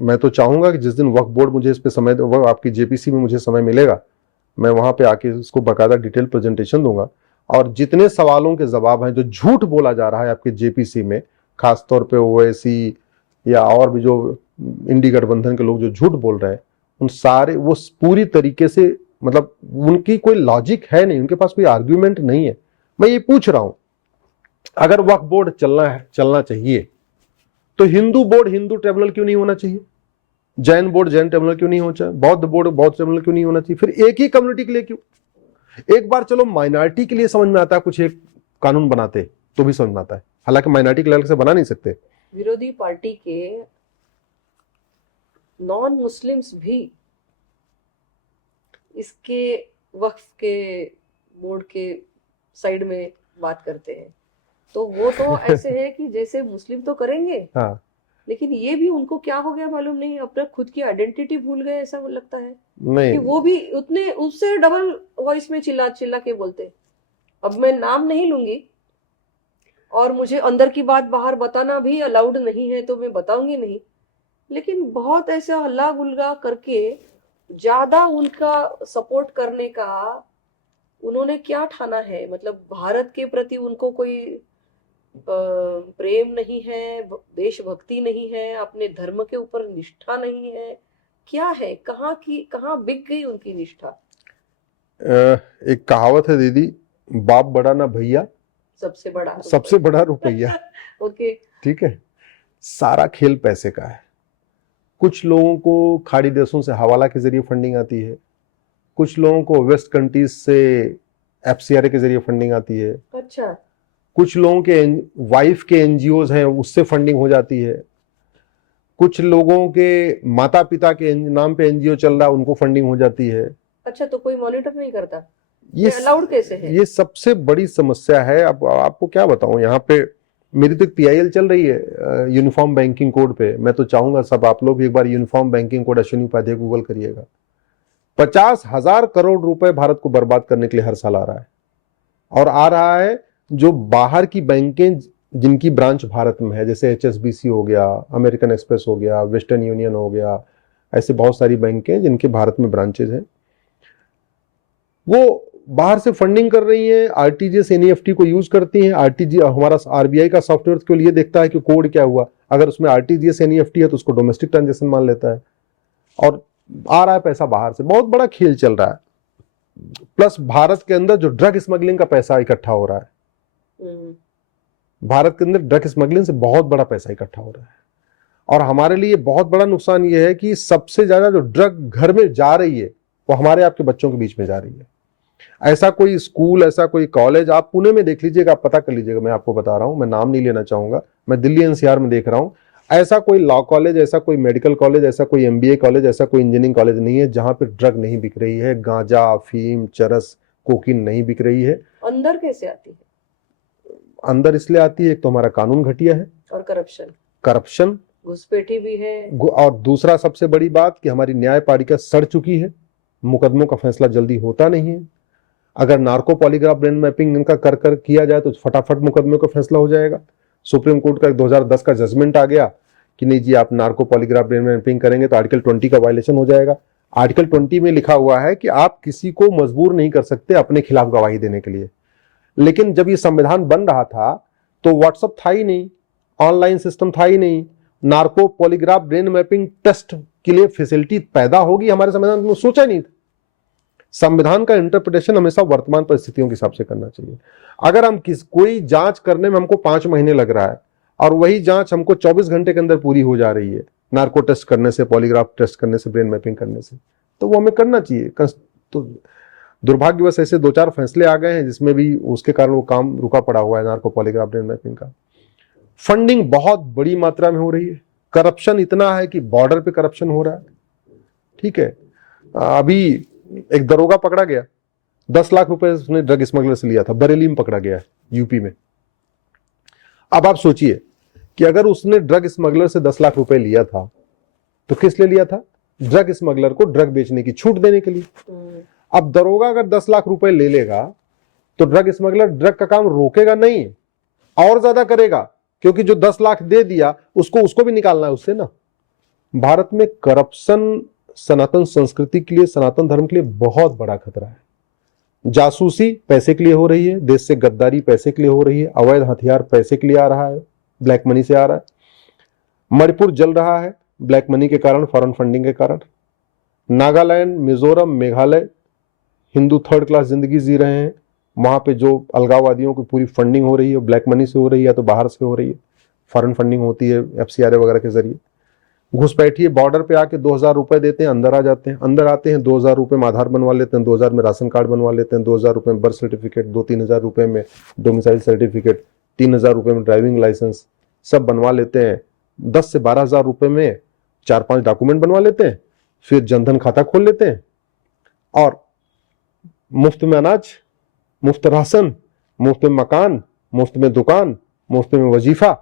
मैं तो चाहूंगा कि जिस दिन वक्फ बोर्ड मुझे इस पे समय, आपकी जेपीसी में मुझे समय मिलेगा, मैं वहां पे आके इसको बाकायदा डिटेल प्रेजेंटेशन दूंगा, और जितने सवालों के जवाब हैं जो झूठ बोला जा रहा है आपके जेपीसी में, खासतौर पे ओवैसी या और भी जो इंडी गठबंधन के लोग जो झूठ बोल रहे हैं, उन सारे वो पूरी तरीके से, मतलब उनकी कोई लॉजिक है नहीं, उनके पास कोई आर्ग्यूमेंट नहीं है। मैं ये पूछ रहा हूं, अगर वक्फ बोर्ड चलना चाहिए तो हिंदू बोर्ड हिंदू ट्रिब्यूनल क्यों नहीं होना चाहिए, जैन बोर्ड जैन ट्रिब्यूनल क्यों नहीं होना चाहिए, बौद्ध बोर्ड बौद्ध ट्रिब्यूनल क्यों नहीं होना चाहिए, फिर एक ही कम्युनिटी के लिए क्यों? एक बार चलो माइनॉरिटी के लिए समझ में आता है, कुछ एक कानून बनाते तो भी समझ में आता है, हालांकि माइनॉरिटी के लेवल से बना नहीं सकते। विरोधी पार्टी के नॉन मुस्लिम्स भी इसके वक्फ के बोर्ड के साइड में बात करते हैं, तो वो तो ऐसे है कि जैसे मुस्लिम तो करेंगे, हाँ, लेकिन ये भी उनको क्या हो गया मालूम नहीं, अपना खुद की आइडेंटिटी भूल गए ऐसा लगता है नहीं कि वो भी उतने उससे डबल वॉइस में चिल्ला चिल्ला के बोलते। अब मैं नाम नहीं लूंगी और मुझे अंदर की बात बाहर बताना भी अलाउड नहीं है तो मैं बताऊंगी नहीं, लेकिन बहुत ऐसा हल्ला गुल्ला करके ज्यादा उनका सपोर्ट करने का उन्होंने क्या ठाना है? मतलब भारत के प्रति उनको कोई प्रेम नहीं है, देशभक्ति नहीं है, अपने धर्म के ऊपर निष्ठा नहीं है, क्या है? कहाँ बिक गई उनकी निष्ठा? एक कहावत है दीदी, बाप बड़ा ना भैया, सबसे बड़ा रुपया। ओके, ठीक है, सारा खेल पैसे का है। कुछ लोगों को खाड़ी देशों से हवाला के जरिए फंडिंग आती है, कुछ लोगों को वेस्ट कंट्रीज से एफसीआरए के जरिए फंडिंग आती है, अच्छा, कुछ लोगों के वाइफ के एनजीओज हैं उससे फंडिंग हो जाती है, कुछ लोगों के माता पिता के नाम पे एनजीओ चल रहा है उनको फंडिंग हो जाती है। अच्छा, तो कोई मॉनिटर नहीं करता? ये अलाउड कैसे है? ये सबसे बड़ी समस्या है। अब आपको क्या बताऊं, यहाँ पे मेरी तो एक पीआईएल चल रही है यूनिफॉर्म बैंकिंग कोड पे। मैं तो चाहूंगा सब आप लोग एक बार uniform banking code Ashwini Upadhyay Google करिएगा। 50,000 करोड़ रुपए भारत को बर्बाद करने के लिए हर साल आ रहा है, और आ रहा है जो बाहर की बैंकें जिनकी ब्रांच भारत में है, जैसे एचएसबीसी हो गया, अमेरिकन एक्सप्रेस हो गया, वेस्टर्न यूनियन हो गया, ऐसे बहुत सारी बैंकें जिनके भारत में ब्रांचेज हैं, वो बाहर से फंडिंग कर रही है, आरटीजीएस एनईएफटी को यूज करती हैं। आरटीजीएस हमारा आरबीआई का सॉफ्टवेयर के लिए देखता है कि कोड क्या हुआ, अगर उसमें आरटीजीएस एनईएफटी है तो उसको डोमेस्टिक ट्रांजेक्शन मान लेता है, और आ रहा है पैसा बाहर से। बहुत बड़ा खेल चल रहा है। प्लस भारत के अंदर जो ड्रग स्मगलिंग का पैसा इकट्ठा हो रहा है, भारत के अंदर ड्रग स्मगलिंग से बहुत बड़ा पैसा इकट्ठा हो रहा है, और हमारे लिए बहुत बड़ा नुकसान ये है कि सबसे ज्यादा जो ड्रग घर में जा रही है वो हमारे आपके बच्चों के बीच में जा रही है। ऐसा कोई स्कूल, ऐसा कोई कॉलेज आप पुणे में देख लीजिएगा, आप पता कर लीजिएगा, मैं आपको बता रहा हूं, मैं नाम नहीं लेना चाहूंगा, मैं दिल्ली एनसीआर में देख रहा हूं, ऐसा कोई लॉ कॉलेज, ऐसा कोई मेडिकल कॉलेज, ऐसा कोई एमबीए कॉलेज, ऐसा कोई इंजीनियरिंग कॉलेज नहीं है जहां पे ड्रग नहीं बिक रही है, गांजा, अफीम, चरस, कोकीन नहीं बिक रही है। अंदर कैसे आती है? अंदर इसलिए आती है, एक तो हमारा कानून घटिया है, और करप्शन, घुसपैठी भी है, और दूसरा सबसे बड़ी बात कि हमारी न्यायपालिका सड़ चुकी है, मुकदमों का फैसला जल्दी होता नहीं है। अगर नार्को पॉलीग्राफ ब्रेन मैपिंग इनका कर किया जाए तो फटाफट मुकदमे का फैसला हो जाएगा। सुप्रीम कोर्ट का 2010 का जजमेंट आ गया कि नहीं जी, आप नार्को पॉलीग्राफ ब्रेन मैपिंग करेंगे तो आर्टिकल 20 का वायलेशन हो जाएगा। आर्टिकल 20 में लिखा हुआ है कि आप किसी को मजबूर नहीं कर सकते अपने खिलाफ गवाही देने के लिए, लेकिन जब ये संविधान बन रहा था तो व्हाट्सएप था ही नहीं, ऑनलाइन सिस्टम था ही नहीं, narco polygraph brain mapping test के लिए फैसिलिटी पैदा होगी हमारे संविधान में सोचा नहीं था। संविधान का इंटरप्रिटेशन हमेशा वर्तमान परिस्थितियों के हिसाब से करना चाहिए। अगर हम कोई जांच करने में हमको 5 महीने लग रहा है और वही जांच हमको 24 घंटे के अंदर पूरी हो जा रही है, नार्को टेस्ट करने से, पॉलीग्राफ टेस्ट करने से, ब्रेन मैपिंग करने से, तो वो हमें करना चाहिए। तो दुर्भाग्यवश ऐसे 2-4 फैसले आ गए हैं जिसमें भी उसके कारण वो काम रुका पड़ा हुआ है, नार्को पॉलीग्राफ ब्रेन मैपिंग का। फंडिंग बहुत बड़ी मात्रा में हो रही है, करप्शन इतना है कि बॉर्डर पे करप्शन हो रहा है। ठीक है, अभी एक दरोगा पकड़ा गया, 10 लाख रुपए उसने ड्रग स्मगलर से लिया था, बरेली में पकड़ा गया, यूपी में। अब आप सोचिए कि अगर उसने ड्रग स्मगलर से 10 लाख रुपए लिया था तो किस लिए लिया था? ड्रग स्मगलर को ड्रग बेचने की छूट देने के लिए। अब दरोगा अगर 10 लाख रुपए ले लेगा तो ड्रग स्मगलर ड्रग का काम रोकेगा नहीं, और ज्यादा करेगा, क्योंकि जो 10 लाख दे दिया उसको भी निकालना है उससे ना। भारत में करप्शन सनातन संस्कृति के लिए, सनातन धर्म के लिए बहुत बड़ा खतरा है। जासूसी पैसे के लिए हो रही है, देश से गद्दारी पैसे के लिए हो रही है, अवैध हथियार पैसे के लिए आ रहा है, ब्लैक मनी से आ रहा है। मणिपुर जल रहा है ब्लैक मनी के कारण, फॉरेन फंडिंग के कारण। नागालैंड, मिजोरम, मेघालय हिंदू थर्ड क्लास जिंदगी जी रहे हैं। वहां पे जो अलगाववादियों की पूरी फंडिंग हो रही है ब्लैक मनी से हो रही है या तो बाहर से हो रही है, फॉरेन फंडिंग होती है FCRA वगैरह के जरिए। घुसपैठिए बॉर्डर पे आके 2000 रुपए देते हैं, अंदर आ जाते हैं। अंदर आते हैं 2000 रुपए में आधार बनवा लेते हैं, 2000 में राशन कार्ड बनवा लेते हैं, 2000 रुपए में बर्थ सर्टिफिकेट, 2-3 हजार रुपए में डोमिसाइल सर्टिफिकेट, 3000 रुपए में ड्राइविंग लाइसेंस सब बनवा लेते हैं। 10 से 12 हजार रुपए में 4-5 डॉक्यूमेंट बनवा लेते हैं, फिर जनधन खाता खोल लेते हैं और मुफ्त में अनाज, मुफ्त राशन, मुफ्त में मकान, मुफ्त में दुकान, मुफ्त में वजीफा,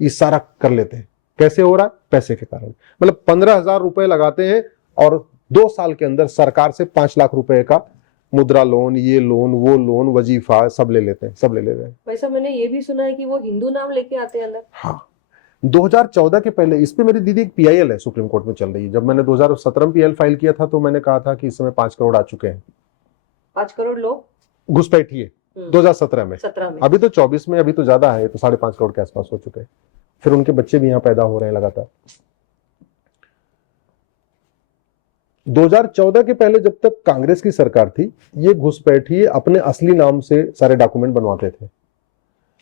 ये सारा कर लेते हैं। कैसे हो रहा है? पैसे के कारण। मतलब 15,000 रुपए लगाते हैं और 2 साल के अंदर सरकार से 5 लाख रुपए का मुद्रा लोन, ये लोन, वो लोन, वजीफा सब ले लेते हैं, सब ले लेते हैं। वैसा मैंने ये भी सुना है कि वो हिंदू नाम लेके आते हैं अंदर। हाँ, 2014 के पहले इस पे मेरी दीदी एक PIL है, सुप्रीम कोर्ट में चल रही है। जब मैंने 2017 में PIL फाइल किया था तो मैंने कहा था कि इस समय 5 करोड़ आ चुके हैं। 5 करोड़ लोग घुसपैठिए 2017 में। 17 में अभी तो 24 में, अभी तो ज्यादा है, तो 5.5 करोड़ के आसपास हो चुके हैं। फिर उनके बच्चे भी यहाँ पैदा हो रहे हैं लगातार। 2014 के पहले जब तक कांग्रेस की सरकार थी, ये घुसपैठिए अपने असली नाम से सारे डॉक्यूमेंट बनवाते थे।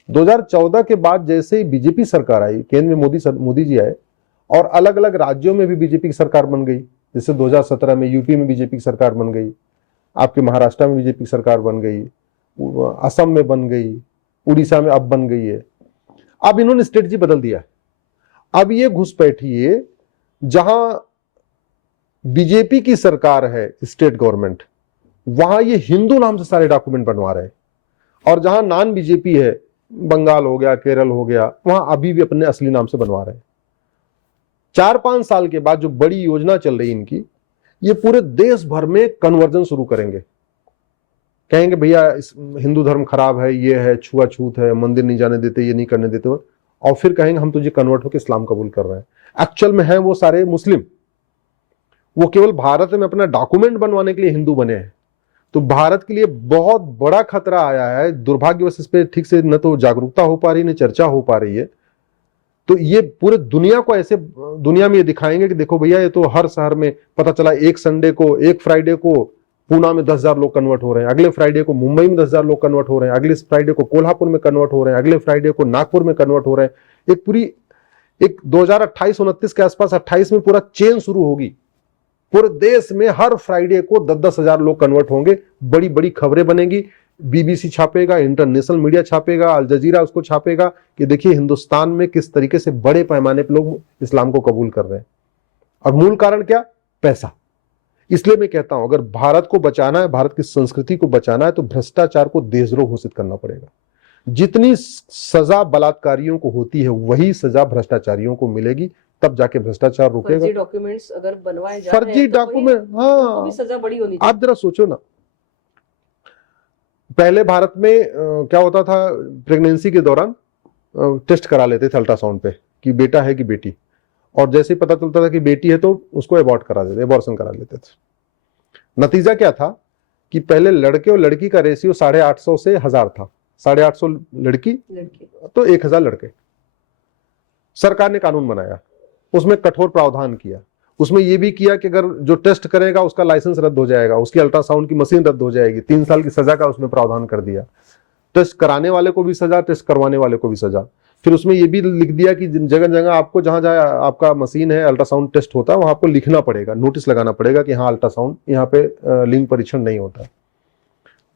2014 के बाद जैसे ही बीजेपी सरकार आई, केंद्र में मोदी जी आए और अलग अलग राज्यों में भी बीजेपी की सरकार बन गई। जैसे 2017 में यूपी में बीजेपी की सरकार बन गई, आपके महाराष्ट्र में बीजेपी की सरकार बन गई, असम में बन गई, उड़ीसा में अब बन गई है। अब इन्होंने स्ट्रेटजी बदल दिया है। अब ये घुसपैठिए जहां बीजेपी की सरकार है, स्टेट गवर्नमेंट, वहां ये हिंदू नाम से सारे डॉक्यूमेंट बनवा रहे हैं, और जहां नॉन बीजेपी है, बंगाल हो गया, केरल हो गया, वहां अभी भी अपने असली नाम से बनवा रहे हैं। 4-5 साल के बाद जो बड़ी योजना चल रही इनकी, ये पूरे देश भर में कन्वर्जन शुरू करेंगे। कहेंगे भैया हिंदू धर्म खराब है, ये है, छुआछूत है, मंदिर नहीं जाने देते, ये नहीं करने देते, और फिर कहेंगे हम तुझे कन्वर्ट होकर इस्लाम कबूल कर रहे हैं। एक्चुअल में है वो सारे मुस्लिम, वो केवल भारत में अपना डॉक्यूमेंट बनवाने के लिए हिंदू बने हैं। तो भारत के लिए बहुत बड़ा खतरा आया है। दुर्भाग्यवश इस पे ठीक से न तो जागरूकता हो पा रही, न चर्चा हो पा रही है। तो ये पूरे दुनिया को ऐसे, दुनिया में ये दिखाएंगे कि देखो भैया, ये तो हर शहर में पता चला, एक संडे को, एक फ्राइडे को पूना में 10,000 लोग कन्वर्ट हो रहे हैं, अगले फ्राइडे को मुंबई में 10,000 लोग कन्वर्ट हो रहे हैं, अगले फ्राइडे को कोल्हापुर में कन्वर्ट हो रहे हैं, अगले फ्राइडे को नागपुर में कन्वर्ट हो रहे हैं। एक पूरी 2028-29 के आसपास, 28 में पूरा चेन शुरू होगी। पूरे देश में हर फ्राइडे को 10-10 हजार लोग कन्वर्ट होंगे। बड़ी बड़ी खबरें बनेगी, BBC छापेगा, इंटरनेशनल मीडिया छापेगा, अल जजीरा उसको छापेगा कि देखिए हिंदुस्तान में किस तरीके से बड़े पैमाने पर लोग इस्लाम को कबूल कर रहे हैं। और मूल कारण क्या? पैसा। इसलिए मैं कहता हूं, अगर भारत को बचाना है, भारत की संस्कृति को बचाना है, तो भ्रष्टाचार को देशद्रोह घोषित करना पड़ेगा। जितनी सजा बलात्कारियों को होती है, वही सजा भ्रष्टाचारियों को मिलेगी, तब जाके भ्रष्टाचार रुकेगा। फर्जी डॉक्यूमेंट्स अगर बनवाए जा फर्जी रहे हैं, डॉक्यूमेंट, हाँ, सजा बड़ी होनी चाहिए। आप जरा सोचो ना, पहले भारत में क्या होता था, प्रेगनेंसी के दौरान टेस्ट करा लेते थे अल्ट्रासाउंड पे कि बेटा है कि बेटी, और जैसे ही पता चलता था कि बेटी है तो उसको एबॉर्ट करा देते, एबॉर्शन करा लेते थे। नतीजा क्या था कि पहले लड़के और लड़की का रेशियो 850 से 1000 था। 850 लड़की तो 1000 लड़के। सरकार ने कानून बनाया, उसमें कठोर प्रावधान किया, उसमें यह भी किया कि अगर जो टेस्ट करेगा उसका लाइसेंस रद्द हो जाएगा, उसकी अल्ट्रासाउंड की मशीन रद्द हो जाएगी। 3 साल की सजा का उसमें प्रावधान कर दिया। टेस्ट कराने वाले को भी सजा, टेस्ट करवाने वाले को भी सजा। फिर उसमें यह भी लिख दिया कि जगह जगह आपको जहां जहां आपका मशीन है, अल्ट्रासाउंड टेस्ट होता है, वहां आपको लिखना पड़ेगा, नोटिस लगाना पड़ेगा कि हाँ अल्ट्रासाउंड यहाँ पे लिंग परीक्षण नहीं होता।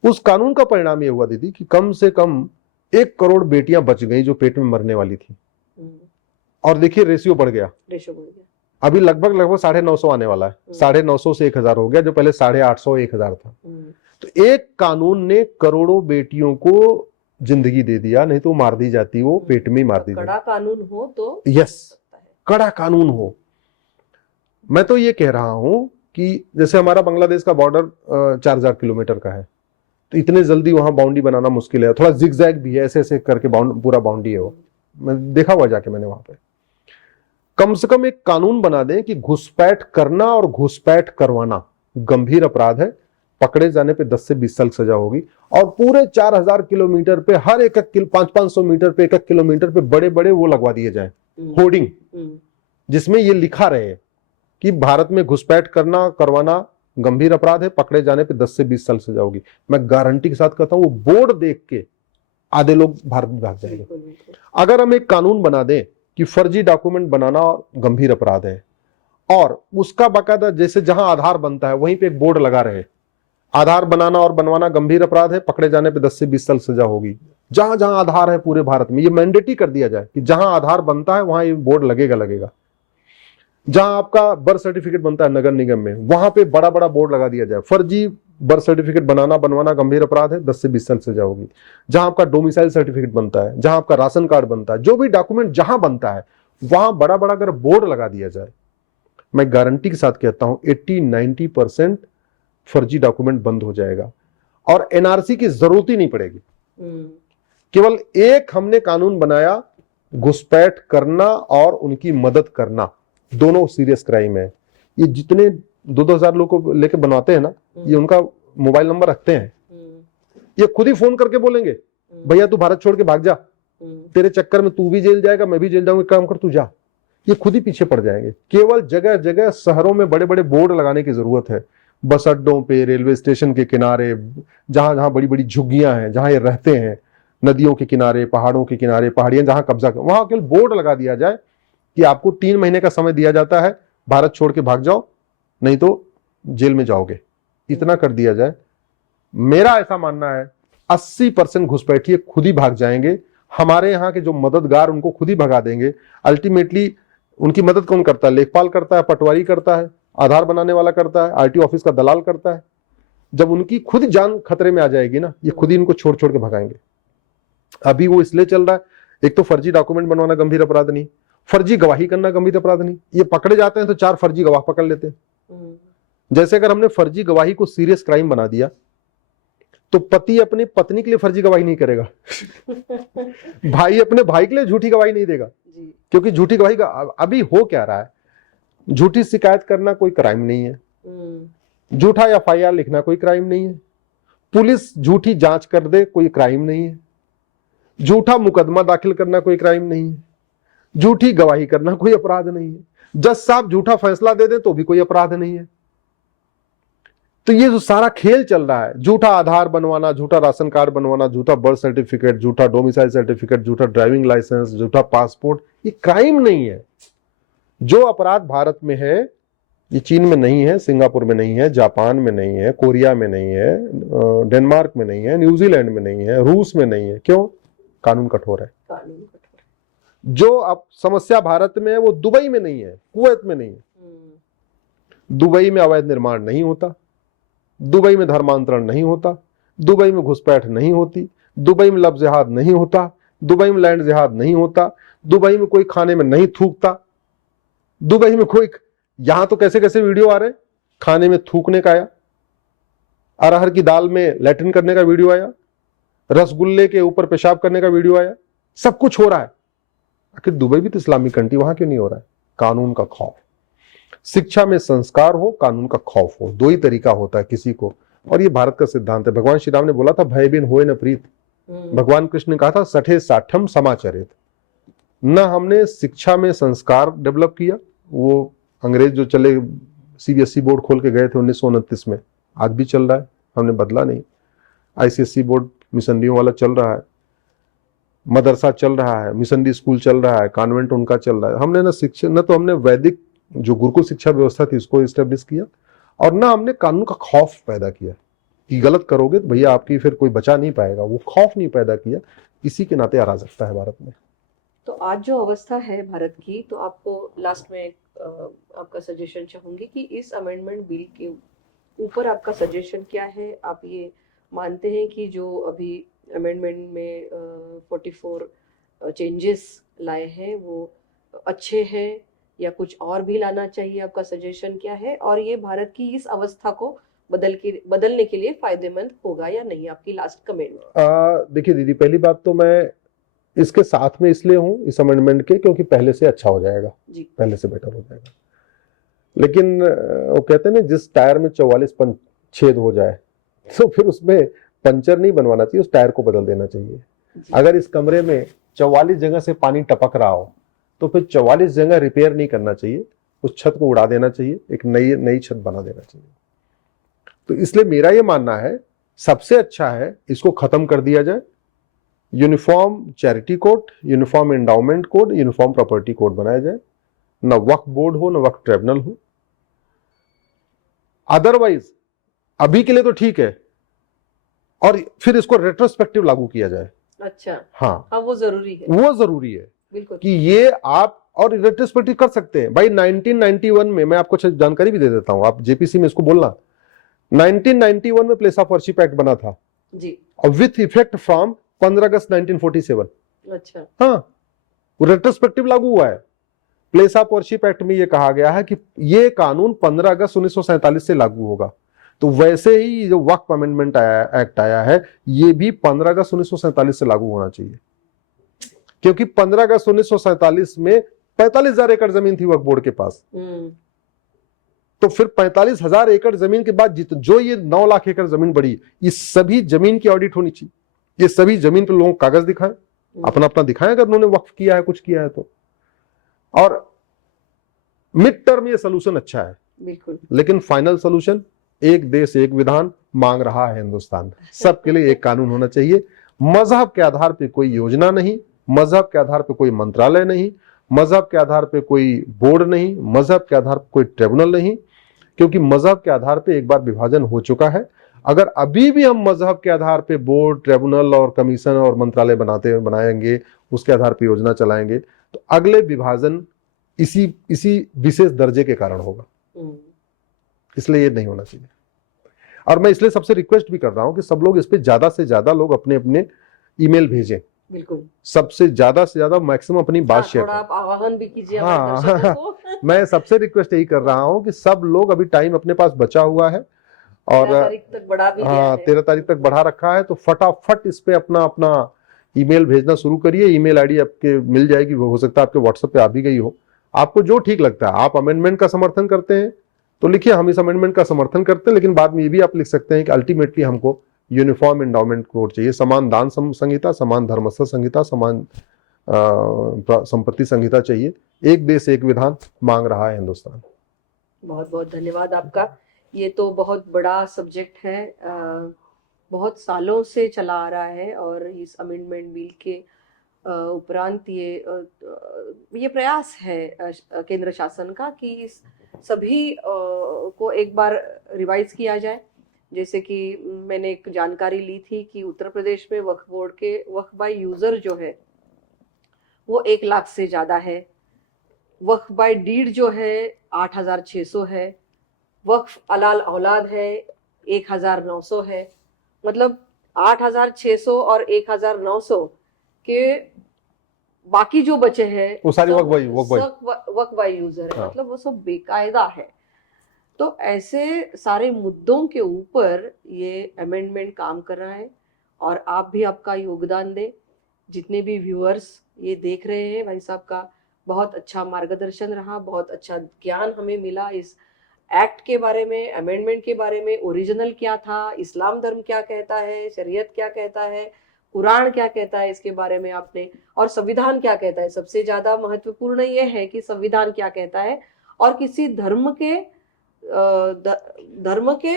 उस कानून का परिणाम यह हुआ दीदी कि कम से कम 1 करोड़ बेटियां बच गई जो पेट में मरने वाली थी। और देखिए रेशियो बढ़ गया, अभी लगभग 950 आने वाला है। 950 से 1000 हो गया, जो पहले 850 1000 था। तो एक कानून ने करोड़ों बेटियों को जिंदगी दे दिया, नहीं तो मार दी जाती, वो पेट में ही मार दी जाती। कड़ा कानून हो तो, यस, कड़ा कानून हो। मैं तो ये कह रहा हूं कि जैसे हमारा बांग्लादेश का बॉर्डर 4000 किलोमीटर का है, तो इतने जल्दी वहां बाउंड्री बनाना मुश्किल है। थोड़ा जिगजैग भी है, ऐसे ऐसे करके पूरा बाउंड्री है वो, मैं देखा हुआ जाके मैंने वहां पे। कम से कम एक कानून बना दें कि घुसपैठ करना और घुसपैठ करवाना गंभीर अपराध है, पकड़े जाने पे 10 से 20 साल सजा होगी। और पूरे 4000 किलोमीटर पे, हर एक 500 मीटर पे, 1 किलोमीटर पे बड़े बड़े वो लगवा दिए जाए, होर्डिंग, जिसमें ये लिखा रहे कि भारत में घुसपैठ करना करवाना गंभीर अपराध है, पकड़े जाने पे 10 से 20 साल सजा होगी। मैं गारंटी के साथ कहता हूं, वो बोर्ड देख के आधे लोग भारत में भाग जाएंगे। अगर हम एक कानून बना दें कि फर्जी डॉक्यूमेंट बनाना गंभीर अपराध है, और उसका बाकायदा जैसे जहां आधार बनता है वहीं पे एक बोर्ड लगा रहे, आधार बनाना और बनवाना गंभीर अपराध है, पकड़े जाने पे 10 से 20 साल सजा होगी। जहां जहां आधार है पूरे भारत में, ये मैंडेटरी कर दिया जाए कि जहां आधार बनता है वहां ये बोर्ड लगेगा। जहां आपका बर्थ सर्टिफिकेट बनता है नगर निगम में, वहां पे बड़ा बड़ा बोर्ड लगा दिया जाए, फर्जी बर्थ सर्टिफिकेट बनाना बनवाना गंभीर अपराध है, 10 से 20 साल सजा होगी। जहां आपका डोमिसाइल सर्टिफिकेट बनता है, जहां आपका राशन कार्ड बनता है, जो भी डॉक्यूमेंट जहां बनता है वहां बड़ा बड़ा अगर बोर्ड लगा दिया जाए, मैं गारंटी के साथ कहता हूं 80-90% फर्जी डॉक्यूमेंट बंद हो जाएगा और एनआरसी की जरूरत ही नहीं पड़ेगी। केवल एक हमने कानून बनाया, घुसपैठ करना और उनकी मदद करना दोनों सीरियस क्राइम है। ये जितने 2-2 हजार लोग को लेके बनवाते हैं ना, ये उनका मोबाइल नंबर रखते हैं, ये खुद ही फोन करके बोलेंगे भैया तू भारत छोड़ के भाग जा, तेरे चक्कर में तू भी जेल जाएगा, मैं भी जेल जाऊंगा, काम कर तू जा। ये खुद ही पीछे पड़ जाएंगे। केवल जगह जगह शहरों में बड़े बड़े बोर्ड लगाने की जरूरत है, बस अड्डों पे, रेलवे स्टेशन के किनारे, जहां जहां बड़ी बड़ी झुग्गियां हैं, जहां ये रहते हैं, नदियों के किनारे, पहाड़ों के किनारे, पहाड़ियां जहां कब्जा, वहां केवल बोर्ड लगा दिया जाए कि आपको 3 महीने का समय दिया जाता है, भारत छोड़ के भाग जाओ नहीं तो जेल में जाओगे। इतना कर दिया जाए, मेरा ऐसा मानना है 80% घुसपैठिए खुद ही भाग जाएंगे। हमारे यहाँ के जो मददगार उनको खुद ही भगा देंगे। अल्टीमेटली उनकी मदद कौन करता है? लेखपाल करता है, पटवारी करता है, आधार बनाने वाला करता है, आरटीओ ऑफिस का दलाल करता है। जब उनकी खुद जान खतरे में आ जाएगी ना, ये खुद ही इनको छोड़ छोड़ के भगाएंगे। अभी वो इसलिए चल रहा है, एक तो फर्जी डॉक्यूमेंट बनवाना गंभीर अपराध नहीं, फर्जी गवाही करना गंभीर अपराध नहीं। ये पकड़े जाते हैं तो 4 फर्जी गवाह पकड़ लेते हैं। जैसे अगर हमने फर्जी गवाही को सीरियस क्राइम बना दिया तो पति अपनी पत्नी के लिए फर्जी गवाही नहीं करेगा भाई अपने भाई के लिए झूठी गवाही नहीं देगा, क्योंकि झूठी गवाही का अभी हो क्या रहा है, झूठी शिकायत करना कोई क्राइम नहीं है, झूठा एफआईआर लिखना कोई क्राइम नहीं है, पुलिस झूठी जांच कर दे कोई क्राइम नहीं है, झूठा मुकदमा दाखिल करना कोई क्राइम नहीं है, झूठी गवाही करना कोई अपराध नहीं है, जज साहब झूठा फैसला दे दे तो भी कोई अपराध नहीं है। तो ये जो सारा खेल चल रहा है, झूठा आधार बनवाना, झूठा राशन कार्ड बनवाना, झूठा बर्थ सर्टिफिकेट, झूठा डोमिसाइल सर्टिफिकेट, झूठा ड्राइविंग लाइसेंस, झूठा पासपोर्ट, ये क्राइम नहीं है। जो अपराध भारत में है ये चीन में नहीं है, सिंगापुर में नहीं है, जापान में नहीं है, कोरिया में नहीं है, डेनमार्क में नहीं है, न्यूजीलैंड में नहीं है, रूस में नहीं है। क्यों? कानून कठोर है। जो अब समस्या भारत में है वो दुबई में नहीं है, कुवैत में नहीं है। दुबई में अवैध निर्माण नहीं होता, दुबई में धर्मांतरण नहीं होता, दुबई में घुसपैठ नहीं होती, दुबई में लव जिहाद नहीं होता, दुबई में लैंड जिहाद नहीं होता, दुबई में कोई खाने में नहीं थूकता, दुबई में कोई, यहां तो कैसे कैसे वीडियो आ रहे, खाने में थूकने का आया, अरहर की दाल में लैट्रिन करने का वीडियो आया, रसगुल्ले के ऊपर पेशाब करने का वीडियो आया, सब कुछ हो रहा है। आखिर दुबई भी तो इस्लामिक कंट्री, वहां क्यों नहीं हो रहा है? कानून का खौफ। शिक्षा में संस्कार हो, कानून का खौफ हो, 2 ही तरीका होता है किसी को, और ये भारत का सिद्धांत है। भगवान श्री राम ने बोला था भय बिन होए न प्रीत। भगवान कृष्ण ने कहा था सठे साठम समाचरित। न हमने शिक्षा में संस्कार डेवलप किया, वो अंग्रेज जो चले सीबीएसई बोर्ड खोल के गए थे 1929 में, आज भी चल रहा है, हमने बदला नहीं। आईसीएसई बोर्ड मिशनरियों वाला चल रहा है, मदरसा चल रहा है, मिशनरी स्कूल चल रहा है, कॉन्वेंट उनका चल रहा है। हमने न शिक्षा, न तो हमने वैदिक जो गुरुकुल शिक्षा व्यवस्था थी उसको इस्टेब्लिश किया, और ना हमने कानून का खौफ पैदा किया कि गलत करोगे तो भैया आपकी फिर कोई बचा नहीं पाएगा, वो खौफ नहीं पैदा किया। इसी के नाते अराजकता है भारत में। तो आज जो अवस्था है भारत की, तो आपको लास्ट में आपका सजेशन चाहूंगी कि इस अमेंडमेंट बिल के ऊपर आपका सजेशन क्या है? आप ये मानते हैं कि जो अभी अमेंडमेंट में 44 चेंजेस लाए हैं वो अच्छे हैं, या कुछ और भी लाना चाहिए? आपका सजेशन क्या है? और ये भारत की इस अवस्था को बदलने के लिए फायदेमंद होगा या नहीं? आपकी लास्ट कमेंट। देखिए दीदी, पहली बात तो मैं इसके साथ में इसलिए हूं इस अमेंडमेंट के क्योंकि पहले से अच्छा हो जाएगा जी। पहले से बेटर हो जाएगा। लेकिन वो कहते हैं ना, जिस टायर में 44 छेद हो जाए तो फिर उसमें पंचर नहीं बनवाना चाहिए, उस टायर को बदल देना चाहिए। अगर इस कमरे में 44 जगह से पानी टपक रहा हो तो फिर 44 जगह रिपेयर नहीं करना चाहिए, उस छत को उड़ा देना चाहिए, एक नई छत बना देना चाहिए। तो इसलिए मेरा ये मानना है सबसे अच्छा है इसको खत्म कर दिया जाए, uniform charity code, uniform endowment code, uniform property code बनाया जाए, न वक्फ बोर्ड हो न वक्फ ट्रिब्यूनल हो। अदरवाइज अभी के लिए तो ठीक है, और फिर इसको रेट्रोस्पेक्टिव लागू किया जाए। अच्छा, हाँ वो जरूरी है, वो जरूरी है बिल्कुल कि ये आप और रेट्रोस्पेक्टिव कर सकते हैं भाई। 1991 में मैं आपको जानकारी भी दे देता हूं, आप जेपीसी में इसको बोलना, 1991 में प्लेस ऑफ वर्शिप एक्ट बना था जी, और विथ इफेक्ट फ्रॉम 15 अगस्त 1947। अच्छा, हाँ, वो रेट्रोस्पेक्टिव लागू हुआ है। प्लेस ऑफ वर्शिप एक्ट में ये कहा गया है कि ये कानून 15 अगस्त 1947 से लागू होगा। तो वैसे ही जो वक्फ अमेंडमेंट एक्ट आया है ये भी 15 अगस्त 1947 से लागू होना चाहिए, क्योंकि 15 अगस्त 1947 में 45,000 एकड़ जमीन थी वक्फ बोर्ड के पास। तो फिर 45,000 एकड़ जमीन के बाद जो ये 9 लाख एकड़ जमीन बढ़ी, इस सभी जमीन की ऑडिट होनी चाहिए। ये सभी जमीन पे लोगों को कागज दिखाएं, अपना अपना दिखाएं अगर उन्होंने वक्फ किया है, कुछ किया है तो। और मिड टर्म ये सोल्यूशन अच्छा है बिल्कुल, लेकिन फाइनल सोल्यूशन एक देश एक विधान मांग रहा है हिंदुस्तान। सबके लिए एक कानून होना चाहिए। मजहब के आधार पे कोई योजना नहीं, मजहब के आधार पे कोई मंत्रालय नहीं, मजहब के आधार पे कोई बोर्ड नहीं, मजहब के आधार पे कोई ट्रिब्यूनल नहीं, क्योंकि मजहब के आधार पे एक बार विभाजन हो चुका है। अगर अभी भी हम मजहब के आधार पे बोर्ड, ट्रिब्यूनल और कमीशन और मंत्रालय बनाएंगे, उसके आधार पे योजना चलाएंगे, तो अगले विभाजन इसी विशेष दर्जे के कारण होगा। इसलिए ये नहीं होना चाहिए। और मैं इसलिए सबसे रिक्वेस्ट भी कर रहा हूं कि सब लोग इस पे ज्यादा से ज्यादा लोग अपने अपने ईमेल भेजें, बिल्कुल, सबसे ज्यादा मैक्सिमम अपनी बात शेयर थोड़ा आप आह्वान भी कीजिए हाँ, हमारे दर्शकों को। मैं सबसे रिक्वेस्ट यही कर रहा हूं कि सब लोग, अभी टाइम अपने पास बचा हुआ है और 13 तारीख तक बढ़ा भी गया है। 13 तारीख तक बढ़ा रखा है, तो फटाफट इस पे अपना ईमेल भेजना शुरू करिए। ईमेल आईडी आपके मिल जाएगी, वो हो सकता है आपके व्हाट्सएप पे आ भी गई हो। आपको जो ठीक लगता है, आप अमेंडमेंट का समर्थन करते हैं तो लिखिए हम इस अमेंडमेंट का समर्थन करते हैं, लेकिन बाद में ये भी आप लिख सकते हैं कि अल्टीमेटली हमको यूनिफॉर्म एंडाउमेंट कोड चाहिए, समान दान संहिता, समान धर्मस्थ संहिता, समान संपत्ति संहिता चाहिए। एक देश एक विधान मांग रहा है हिंदुस्तान। बहुत बहुत धन्यवाद आपका। ये तो बहुत बड़ा सब्जेक्ट है, बहुत सालों से चला आ रहा है, और इस अमेंडमेंट बिल के उपरांत ये प्रयास है केंद्र शासन का कि इस सभी को एक बार रिवाइज किया जाए। जैसे कि मैंने एक जानकारी ली थी कि उत्तर प्रदेश में वक्फ बोर्ड के वक्फ बाय यूजर जो है वो 1 लाख से ज्यादा है, वक्फ बाय डीड जो है 8,600 है, वक्फ अलाल औलाद है 1,900 है। मतलब 8,600 और 1,900 के बाकी जो बचे हैं वो सारी वक्फ बाय यूजर है, मतलब वो सब बेकायदा है। तो ऐसे सारे मुद्दों के ऊपर ये अमेंडमेंट काम कर रहा है, और आप भी आपका योगदान दें। जितने भी व्यूअर्स ये देख रहे हैं, भाई साहब का बहुत अच्छा मार्गदर्शन रहा, बहुत अच्छा ज्ञान हमें मिला इस एक्ट के बारे में, अमेंडमेंट के बारे में, ओरिजिनल क्या था, इस्लाम धर्म क्या कहता है, शरीयत क्या कहता है, कुरान क्या कहता है इसके बारे में आपने, और संविधान क्या कहता है। सबसे ज्यादा महत्वपूर्ण ये है कि संविधान क्या कहता है, और किसी धर्म के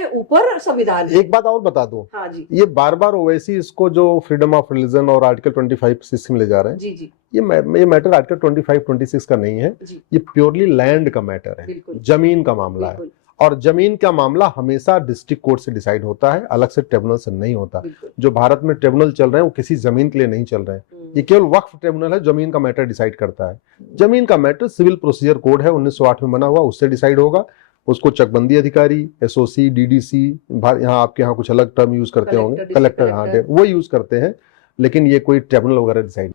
ऊपर संविधान। एक बात और बता दूं, हाँ जी, ये बार ओवैसी इसको जो फ्रीडम ऑफ रिलीजन और आर्टिकल 25 सिस्टम ले जा रहे हैं, जी जी, ये मैटर आर्टिकल 25-26 का नहीं है, ये प्योरली लैंड का मैटर है, जमीन का मामला है। और जमीन का मामला हमेशा डिस्ट्रिक्ट कोर्ट से डिसाइड होता है, अलग से ट्रिब्यूनल से नहीं होता। जो भारत में ट्रिब्यूनल चल रहे हैं वो किसी जमीन के लिए नहीं चल रहे हैं, ये केवल वक्फ ट्रिब्यूनल है, जमीन का मैटर डिसाइड करता है। जमीन का मैटर सिविल प्रोसीजर कोड है 1908 में बना हुआ, उससे डिसाइड होगा। उसको चकबंदी अधिकारी, एसओसी, डीडीसी, यहाँ आपके यहाँ कुछ अलग टर्म यूज करते होंगे, कलेक्टर, हाँ वो यूज करते हैं, लेकिन ये कोई ट्रिब्यूनल वगैरह डिसाइड